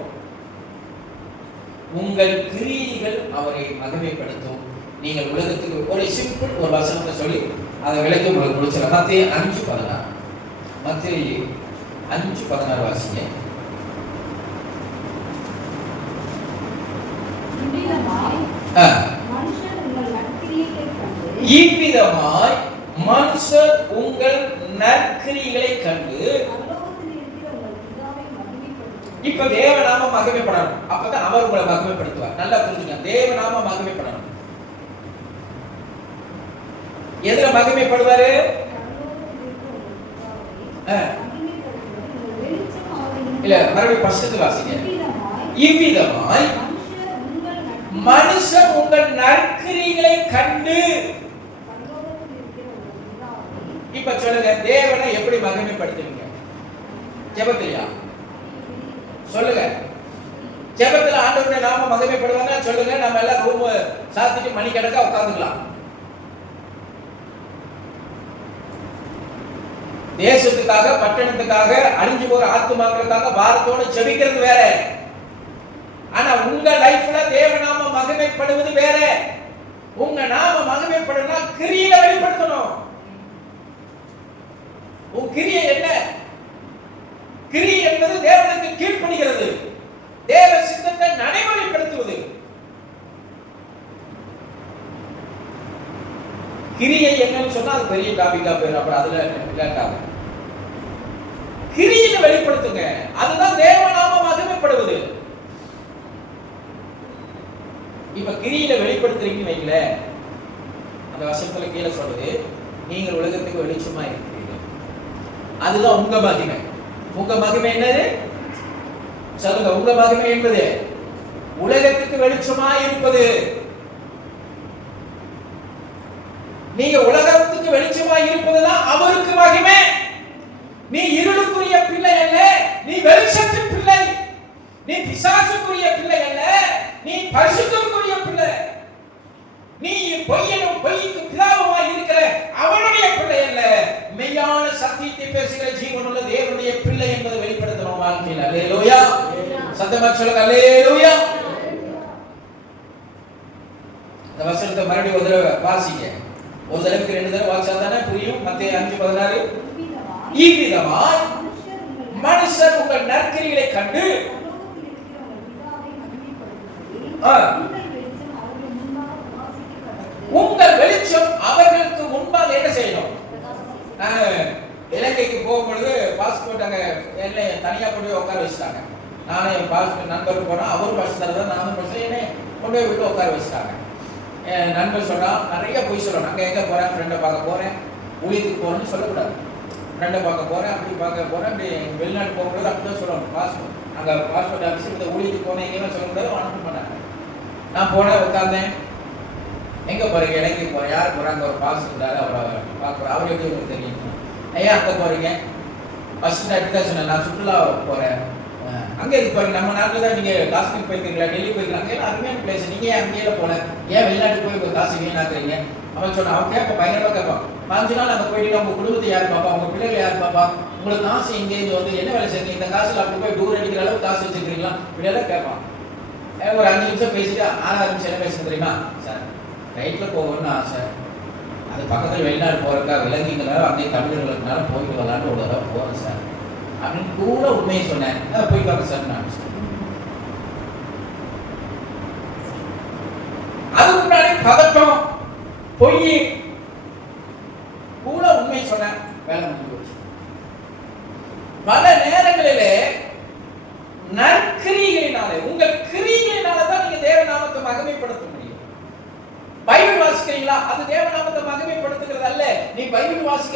உங்கள் கிரியைகள் அவரை மகிமைப்படுத்தும். நீங்கள் உலகத்துக்கு ஒரு சிம்பிள் ஒரு வசனத்தை சொல்லி அதை விளக்கி உங்களுக்கு முடிச்சிடலாம். மத்தேயு 5:16. மத்தேயு 5:16 வாசிங்க. இவ்விதமாய் மனுஷர் உங்கள் நற்கிரியைகளை கண்டு. இப்ப தேவநாம மகிமைப்படணும். அப்பதான் அவர் உங்களை மகிமைப்படுத்துவார். நல்லா புரிஞ்சுங்க, தேவநாம மகிமைப்படணும். எதுல மகிமைப்படுவாரு? இல்ல, மறுபடியும் பஸ்டத்து வாசிங்க. இவ்விதமாய் மனுஷர் உங்கள் நற்கிரியைகளை கண்டு. இப்ப சொல்லுங்க, தேவனை எப்படி மகிமைப்படுத்துவீங்க? ஜெபத்திலயா? சொல்லுங்க. ஜெபத்துல ஆண்டவருடைய நாம மகிமைப்படுவாங்க. சொல்லுங்க, நம்ம எல்லாம் ரூம் சாத்திட்டு மணிக்கணக்கா உட்கார்ந்துக்கலாம். தேசத்துக்காக, பட்டணத்துக்காக, அழிஞ்சு போற ஆத்துமாக்களுக்காக வாரத்தோட ஜெபிக்கிறது வேற. ஆனா உங்க லைஃப்ல தேவநாம மகிமைப்படுவது வேற. உங்க நாம மகிமைப்படணும்னா கிரியில வெளிப்படுத்தணும். உன் கிரியை என்ன? கிரியை என்பது தேவனுக்கு கீழ்ப்படிகிறது, தேவ சித்தத்தை நடைமுறைப்படுத்துவது. கிரியை என்னன்னு சொன்னா அது பெரிய டாபிக்கா போயிடும். அப்புறம் அதுல லேட்டாக கிரியில வெளிப்படுத்துங்க. அதுதான் தேவநாம மகிமைப்படுவது. இப்ப கிரியில வெளிப்படுத்துறீங்கன்னு வைக்கல, அந்த வசனத்துல கீழே சொல்றது, நீங்கள் உலகத்துக்கு வெளிச்சமா இருக்கிறீர்கள். அதுதான் உங்க மகிமை. உங்க மகிமை என்னது? சொல்லுங்க. உங்க மகிமை என்பது உலகத்துக்கு வெளிச்சமா இருப்பது. நீங்க உலகத்துக்கு வெளிச்சமா இருப்பதுதான் அவருக்கு மகிமை. நீ இருளுக்கு பிசாசுக்குரிய பிள்ளை அல்ல, நீ பரிசுத்தத்துக்குரிய பிள்ளை. நீ பொய்யனும் பொய்க்கு பிதாவுமாய் இருக்கிற அவனுடைய பிள்ளை அல்ல, மெய்யான சத்தியத்தை பேசுகிற ஜீவனுள்ள தேவனுடைய பிள்ளை என்பதை வெளிப்படுத்தணும் வாழ்க்கையில். அல்லேலூயா. சத்தமா சொல்லுங்க அல்லேலூயா. இந்த வசனத்தை மறுபடியும் ஒரு தடவை வாசிங்க. ஒரு தடவைக்கு 2 தடவை வாசிச்சா தானே புரியும். மத்தேயு 5:16 இவ்விதமாய் மனுஷர் உங்கள் நற்கிரிகளை கண்டு உங்கள் வெளிச்சம் அவர்களுக்கு முன்பாக என்ன செய்யணும்? இலங்கைக்கு போகும்பொழுது பாஸ்போர்ட் அங்க என்னை தனியா கொண்டு போய் உட்கார வச்சுட்டாங்க. நானே என் பாஸ்போர்ட் நண்பருக்கு போனா அவரும் பஸ் தரதான், நானும் பஸ் என்னை கொண்டு போய் விட்டு உட்கார வச்சுட்டாங்க. என் நண்பர் சொன்னா நிறைய போய் சொல்லணும். அங்கே எங்கே போறேன், ஃப்ரெண்டை பார்க்க போறேன், ஊழியத்துக்கு போறேன்னு சொல்லக்கூடாது. ஃப்ரெண்டை பார்க்க போறேன், அப்படி பார்க்க போறேன், அப்படி வெளிநாட்டு போகும்போது அப்படிதான் சொல்லணும். பாஸ்போர்ட் அங்கே பாஸ்போர்ட் ஆஃபீஸ் இந்த ஊழியத்துக்கு போனேன் எங்கேயுமே சொல்லக்கூடாது. அனுப்ப மாட்டாங்க. நான் போனேன், உட்காந்தேன். எங்கே போறீங்க? இலங்கை போறேன். யார் போறாங்க? ஒரு பாஸ் இருந்தாரு, அவரை பார்க்குறோம். அவர் எப்படி உங்களுக்கு தெரியும்? ஐயா அங்கே போறீங்க? ஃபர்ஸ்ட் தான் சொன்னேன், நான் சுற்றுலா போறேன். அங்கே இது போறீங்க? நம்ம நாட்டில் தான் நீங்க காஷ்மீர் போயிருக்கீங்களா, டெல்லி போயிருக்கீங்களா? அங்கே அருமையான பிளேஸ். நீங்க ஏன் அங்கேயே போல, ஏன் வெளிநாட்டுக்கு போய் உங்க காசு வீணாக்குறீங்க? அவன் சொன்னான். அவன் கேட்ப பயங்கரமா கேட்பான். 5 நாள் அங்கே போயிட்டு உங்க குடும்பத்தை யார் பாப்பா, உங்க பிள்ளைகளை யார் பாப்பா, உங்களுக்கு காசு இங்கேருந்து வந்து என்ன வேலை செய்யுங்க, இந்த காசுல அப்படி போய் டூர் அடிக்கிற அளவுக்கு காசு வச்சிருக்கீங்களா, இப்படியெல்லாம் கேட்பான். ஒரு 5 நிமிஷம் பேசிட்டு 6வது நிமிஷம் என்ன பேசுறது தெரியுமா? சார் ரைட்ல போகணும்னு ஆசை, அது பக்கத்தில் வெளிநாடு போறதுக்கா, விலங்கிங்கனால அங்கே தமிழர்களுக்குனால போயிட்டு வரலான்னு ஒரு தடவை போறேன் சார் அப்படின்னு கூட உண்மையை சொன்னேன். போய் பார்க்க சார் நான் அதுக்கு முன்னாடி பதட்டம், பொய், கூட உண்மை சொன்னேன். வேலை முடிஞ்சு போச்சு. பல நேரங்களிலே நற்கிரிகளினாலே, உங்கள் கிரிகளினால தான் நீங்க தேவ நாமத்தை மகிமைப்படுத்த முடியும். பைபிள் வாசிக்கிறீங்களா? அது தேவ நாமத்தை மகிமைப்படுத்துகிறது அல்ல. நீ பைபிள் வாசிக்க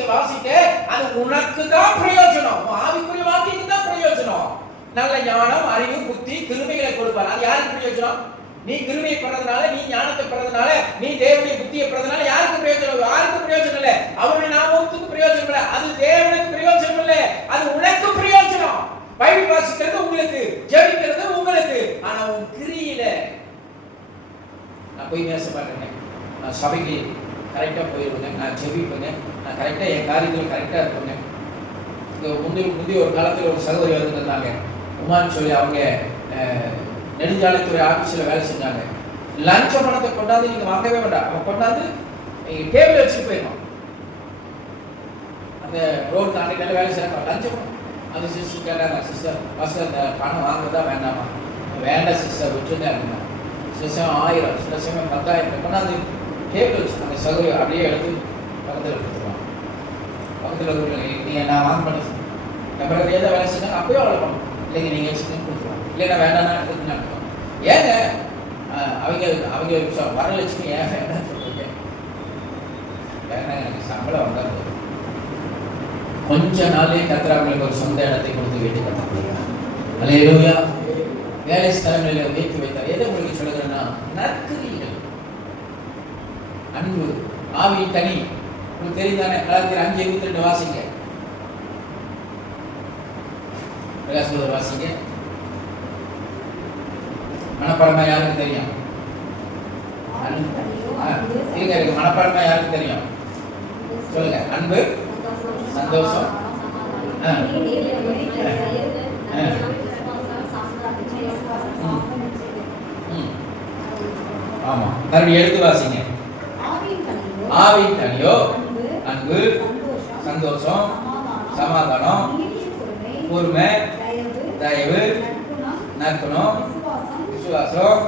அது உனக்கு தான் பிரயோஜனம், ஆவிக்குரிய வாழ்க்கைக்கு தான் பிரயோஜனம். நல்ல ஞானம், அறிவு, புத்தி, கிருபைகளை கொடுப்பார். அது யாருக்கு பிரயோஜனம்? நீ கிருபையை பெறதுனால, நீ ஞானத்தை பெறதுனால, நீ தேவனுடைய புத்தியை பெறதுனால யாருக்கு பிரயோஜனம்? யாருக்கு பிரயோஜனம் இல்லை. அவருடைய நாமத்துக்கு பிரயோஜனம் இல்லை. அது தேவனுக்கு பிரயோஜனம் இல்லை, அது உனக்கு பிரயோஜனம். பைபிள் வாசிக்கிறது உங்களுக்கு, ஜெபிக்கிறது உங்களுக்கு. ஆனா உன் கிரியில நான் போய் பேச மாட்டேங்க, நான் சபைக்கு கரெக்டாக போயிடுவேங்க, நான் ஜெபிப்பேங்க, நான் கரெக்டாக என் காரியத்தில் கரெக்டாக இருப்பேங்க. இங்கே முந்தைய ஒரு காலத்தில் ஒரு சகோதரி வந்துருந்தாங்க, உமான்னு சொல்லி. அவங்க நெடுஞ்சாலைத்துறை ஆஃபீஸில் வேலை செஞ்சாங்க. லஞ்ச பணத்தை கொண்டாந்து நீங்கள் வாங்கவே வேண்டாம், அவங்க கொண்டாந்து டேபிள் வச்சுட்டு போயிடணும். அந்த ரோடு கான்ட்ராக்டில் வேலை செய்யறாங்க, லஞ்ச பணம். அந்த சிஸ்டர் கேட்டாங்க, சிஸ்டர் ஃபஸ்ட்டு அந்த பணம் வாங்குறதா வேண்டாமா? வேண்டாம் சிஸ்டர், விட்டுருந்தேன் அப்படின்னா. சில சமயம் 1000, சில சமயம் 10,000 கொண்டாந்து டேபிள் வச்சு அந்த சகோதரி அப்படியே எடுத்து பக்கத்தில் கொடுத்துருவாங்க. பக்கத்தில் இருக்கிற நீங்கள் நான் வாங்க பண்ணி எவ்வளோ ஏதாவது வேலை செஞ்சாங்க, அப்பயும் அவ்வளோ பண்ணணும். இல்லைங்க நீங்கள் வச்சுன்னு கொடுத்துருவாங்க. இல்லை நான் வேண்டாம் எடுத்துன்னு நடத்துவோம். ஏங்க அவங்க வரலட்சுமி ஏன் வேண்டாம்னு சொல்றீங்க? வேண்டாம், எனக்கு சம்பளம் வந்தால் போதும். கொஞ்ச நாளே கர்த்தர் அவங்களுக்கு ஒரு சொந்த இடத்தை கொடுத்து வீட்டு கட்ட முடியும். அல்லேலூயா. வேலை ஸ்தலங்களில் வைத்து வைத்தார். எதை உங்களுக்கு சொல்லுகிறேன்னா, நற்கிரிகள், அன்பு, ஆவி, கனி. உங்களுக்கு தெரியுதானே? கலாத்தியர் 5:22 வாசிங்க. பிரகாசோதர் வாசிங்க. மனப்பாடமா யாருக்கு தெரியும்? இருங்க, மனப்பாடமா யாருக்கு தெரியும்? சொல்லுங்க. அன்பு, சந்தோஷம், ஆமா, மறுபடியும் எடுத்து வாசிங்க. ஆவியின் கனியோ அன்பு, சந்தோஷம், சமாதானம், பொறுமை, தயவு, நற்குணம், விசுவாசம்,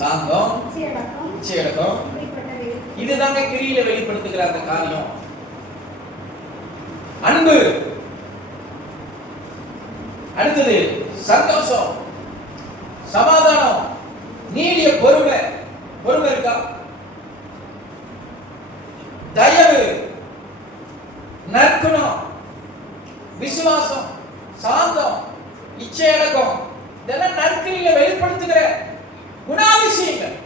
சாந்தம், இச்சையடக்கம். இதுதாங்க கிரியில வெளிப்படுத்துகிற அந்த காரியம். அன்பு, அடுத்தது சந்தோஷம், சமாதானம், நீடிய பொறுமை. பொறுமை இருக்கா? தயவு, நற்குணம், விசுவாசம், சாந்தம், இச்சையடக்கம். இதெல்லாம் நற்கிரியில வெளிப்படுத்துகிற குணாதிசயங்கள்.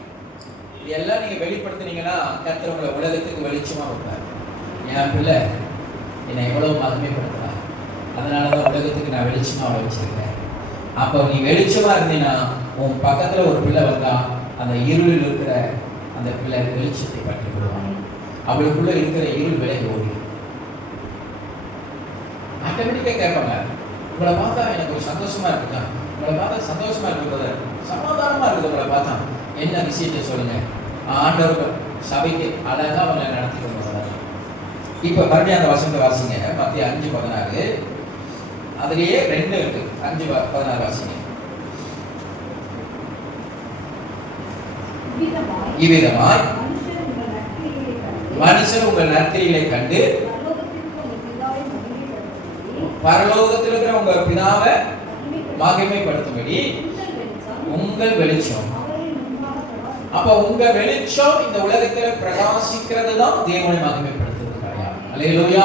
இதெல்லாம் நீங்க வெளிப்படுத்தினீங்கன்னா கர்த்தர் உங்களை உலகத்துக்கு வெளிச்சமா வைப்பார். என் பிள்ளை என்னை எவ்வளவு மகிமைப்படுத்துறார், அதனாலதான் உலகத்துக்கு நான் வெளிச்சமா வச்சிருக்கேன். அப்போ நீ வெளிச்சமா இருந்தீன்னா உன் பக்கத்துல ஒரு பிள்ளை வந்தா அந்த இருளில் இருக்கிற அந்த பிள்ளை வெளிச்சத்தை பற்றி விடுவாங்க. அவளுக்குள்ள இருக்கிற இருள் விலகி ஓடி ஆட்டோமேட்டிக்கா கேட்பாங்க, உங்களை பார்த்தா எனக்கு ஒரு சந்தோஷமா இருக்குதா, உங்களை பார்த்தா சந்தோஷமா இருக்குது, சமாதானமா இருக்குது, உங்களை பார்த்தா என்ன விஷயத்தை சொல்லுங்க. ஆண்டவர் சபைக்கு அழகா அவங்களை நடத்தி கொண்டு வர்றாரு. இப்ப மறுபடியும் அந்த வசனத்தை வாசிங்க. மத்திய 5:16 அதுலயே 2 இருக்கு. 5:16 வாசிங்க. இவ்விதமாய் மனுஷர் உங்கள் நற்கிரிகளை கண்டு பரலோகத்தில் இருக்கிற உங்க பிதாவை மகிமைப்படுத்தும்படி உங்கள் வெளிச்சம். அப்ப உங்க வெளிச்சம் இந்த உலகத்தில் பிரகாசிக்கிறது தான் தேவனை மகிமைப்படுத்துறது கிடையாது. அல்லேலூயா,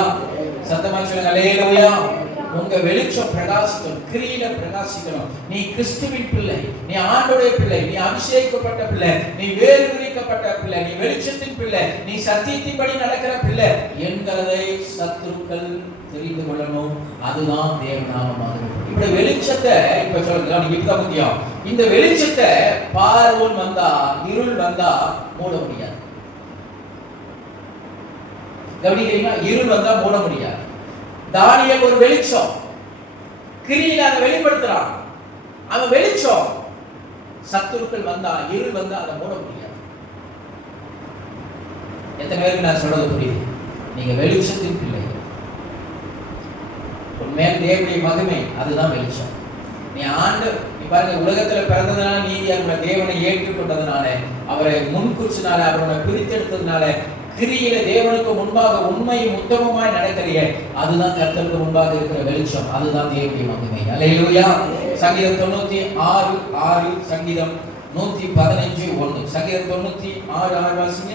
சத்தமா சொல்லுங்க அல்லேலூயா. உங்க வெளிச்சம் பிரகாசிக்கணும், கிரியில பிரகாசிக்கணும். நீ கிறிஸ்துவின் பிள்ளை, நீ ஆண்டவருடைய பிள்ளை, நீ அபிஷேகிக்கப்பட்ட பிள்ளை, நீ வேறு விரிக்கப்பட்ட பிள்ளை, நீ வெளிச்சத்தின் பிள்ளை, நீ சத்தியத்தின்படி நடக்கிற பிள்ளை என்கிறதை சத்துருக்கள் தெரிந்து கொள்ளணும். அதுதான் தேவநாமமாக. இப்படி வெளிச்சத்தை இப்ப சொல்லுங்க, நீங்க இதுதான் முக்கியம். இந்த வெளிச்சத்தை பார்வோன் வந்தா, இருள் வந்தா மூட முடியாது. கவனிக்கிறீங்களா? இருள் வந்தா மூட முடியாது. தானியேல் ஒரு வெளிச்சம், கிரியில அதை வெளிப்படுத்துறான். அவன் வெளிச்சம். சத்துருக்கள் வந்தா, இருள் வந்தா அதை மூட முடியாது. எத்தனை பேருக்கு நான் சொல்றது புரியுது? நீங்க வெளிச்சத்தின் பிள்ளை. உண்மையான தேவனுடைய மகிமை அதுதான் வெளிச்சம். நீ ஆண்டு பாருங்க, உலகத்துல பிறந்ததுனால நீதியாக தேவனை ஏற்றுக்கொண்டதுனால, அவரை முன்குறிச்சனால, அவரை பிரித்தெடுத்ததுனால, கிரியில தேவனுக்கு முன்பாக உண்மையும் உத்தமமாய் நடக்கிறிய அதுதான் கர்த்தருக்கு முன்பாக இருக்கிற வெளிச்சம். அதுதான் தேவனுடைய மகிமை. அல்லேலூயா. சங்கீதம் 96:6, சங்கீதம் 115:1. சங்கீதம் 96:6 வாசிங்க.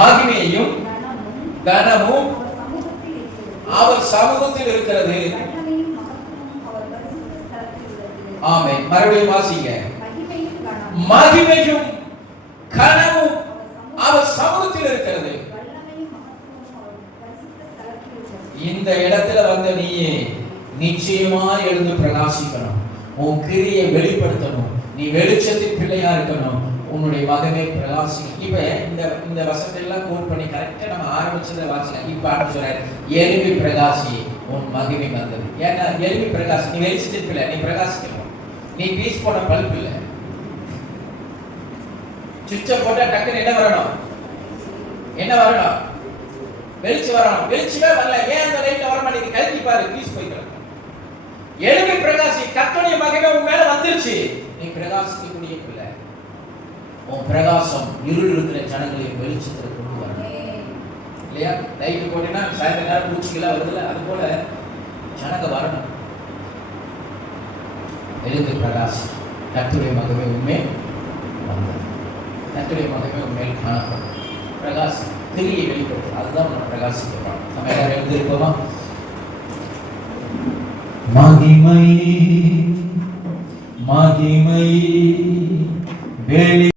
மகிமையும் கனமும் அவர் சமூகத்தில் இருக்கிறது. ஆமென். மறுபடியும் வாசிங்க. மகிமையும் கனமும் அவர் சமூகத்தில் இருக்கிறது. இந்த இடத்துல வந்து நீ நிச்சயமா எழுந்து பிரகாசிக்கணும். உன் கிரியை வெளிப்படுத்தணும். நீ வெளிச்சத்தின் பிள்ளையா இருக்கணும். உன்னுடைய மகனை பிரகாசிக்கணும். இப்ப இந்த வசனத்தை எல்லாம் கோட் பண்ணி கரெக்டா நம்ம ஆரம்பிச்சதை வாசிக்கலாம். இப்ப அடுத்து சொல்றாரு, எழும்பி பிரகாசி, உன் மகிமை வந்தது. ஏன்னா எழும்பி பிரகாசி, நீ வெளிச்சத்தின் பிள்ளை, நீ பிரகாசிக்கணும். நீ பீஸ் போன பல்ப் இல்லை. சுவிட்ச போட்டா டக்குன்னு என்ன வரணும்? என்ன வரணும்? வெளிச்சம் வரணும். வெளிச்சமே வரல. ஏன் அந்த லைட்ல வர மாட்டேங்குது? கழட்டி பாரு, பீஸ் போயிட்டு. எழும்பி பிரகாசி, கர்த்தருடைய மகிமை உன் மேல வந்துருச்சு. நீ பிரகாசிக்கக்கூடிய பிள்ளை. உன் பிரகாசம் இருள் இருக்கிற ஜனங்களை வெளிச்சத்துல கொண்டு வரணும். இல்லையா? லைட் போட்டீங்கன்னா சாயந்தர நேரம் பூச்சிக்கெல்லாம் வருதுல்ல, அது போல ஜனங்க வரணும். எழுந்து பிரகாசி, கர்த்தருடைய மகிமை உண்மை வந்தது. கர்த்தருடைய மகிமை உண்மையில் காணப்படும். பிரகாசி கிரியை வெளிப்படுத்தும். அதுதான் நம்ம பிரகாசிக்கப்படும். நம்ம எல்லாரும் எழுந்திருப்போமா? மகிமை மகிமை வெளி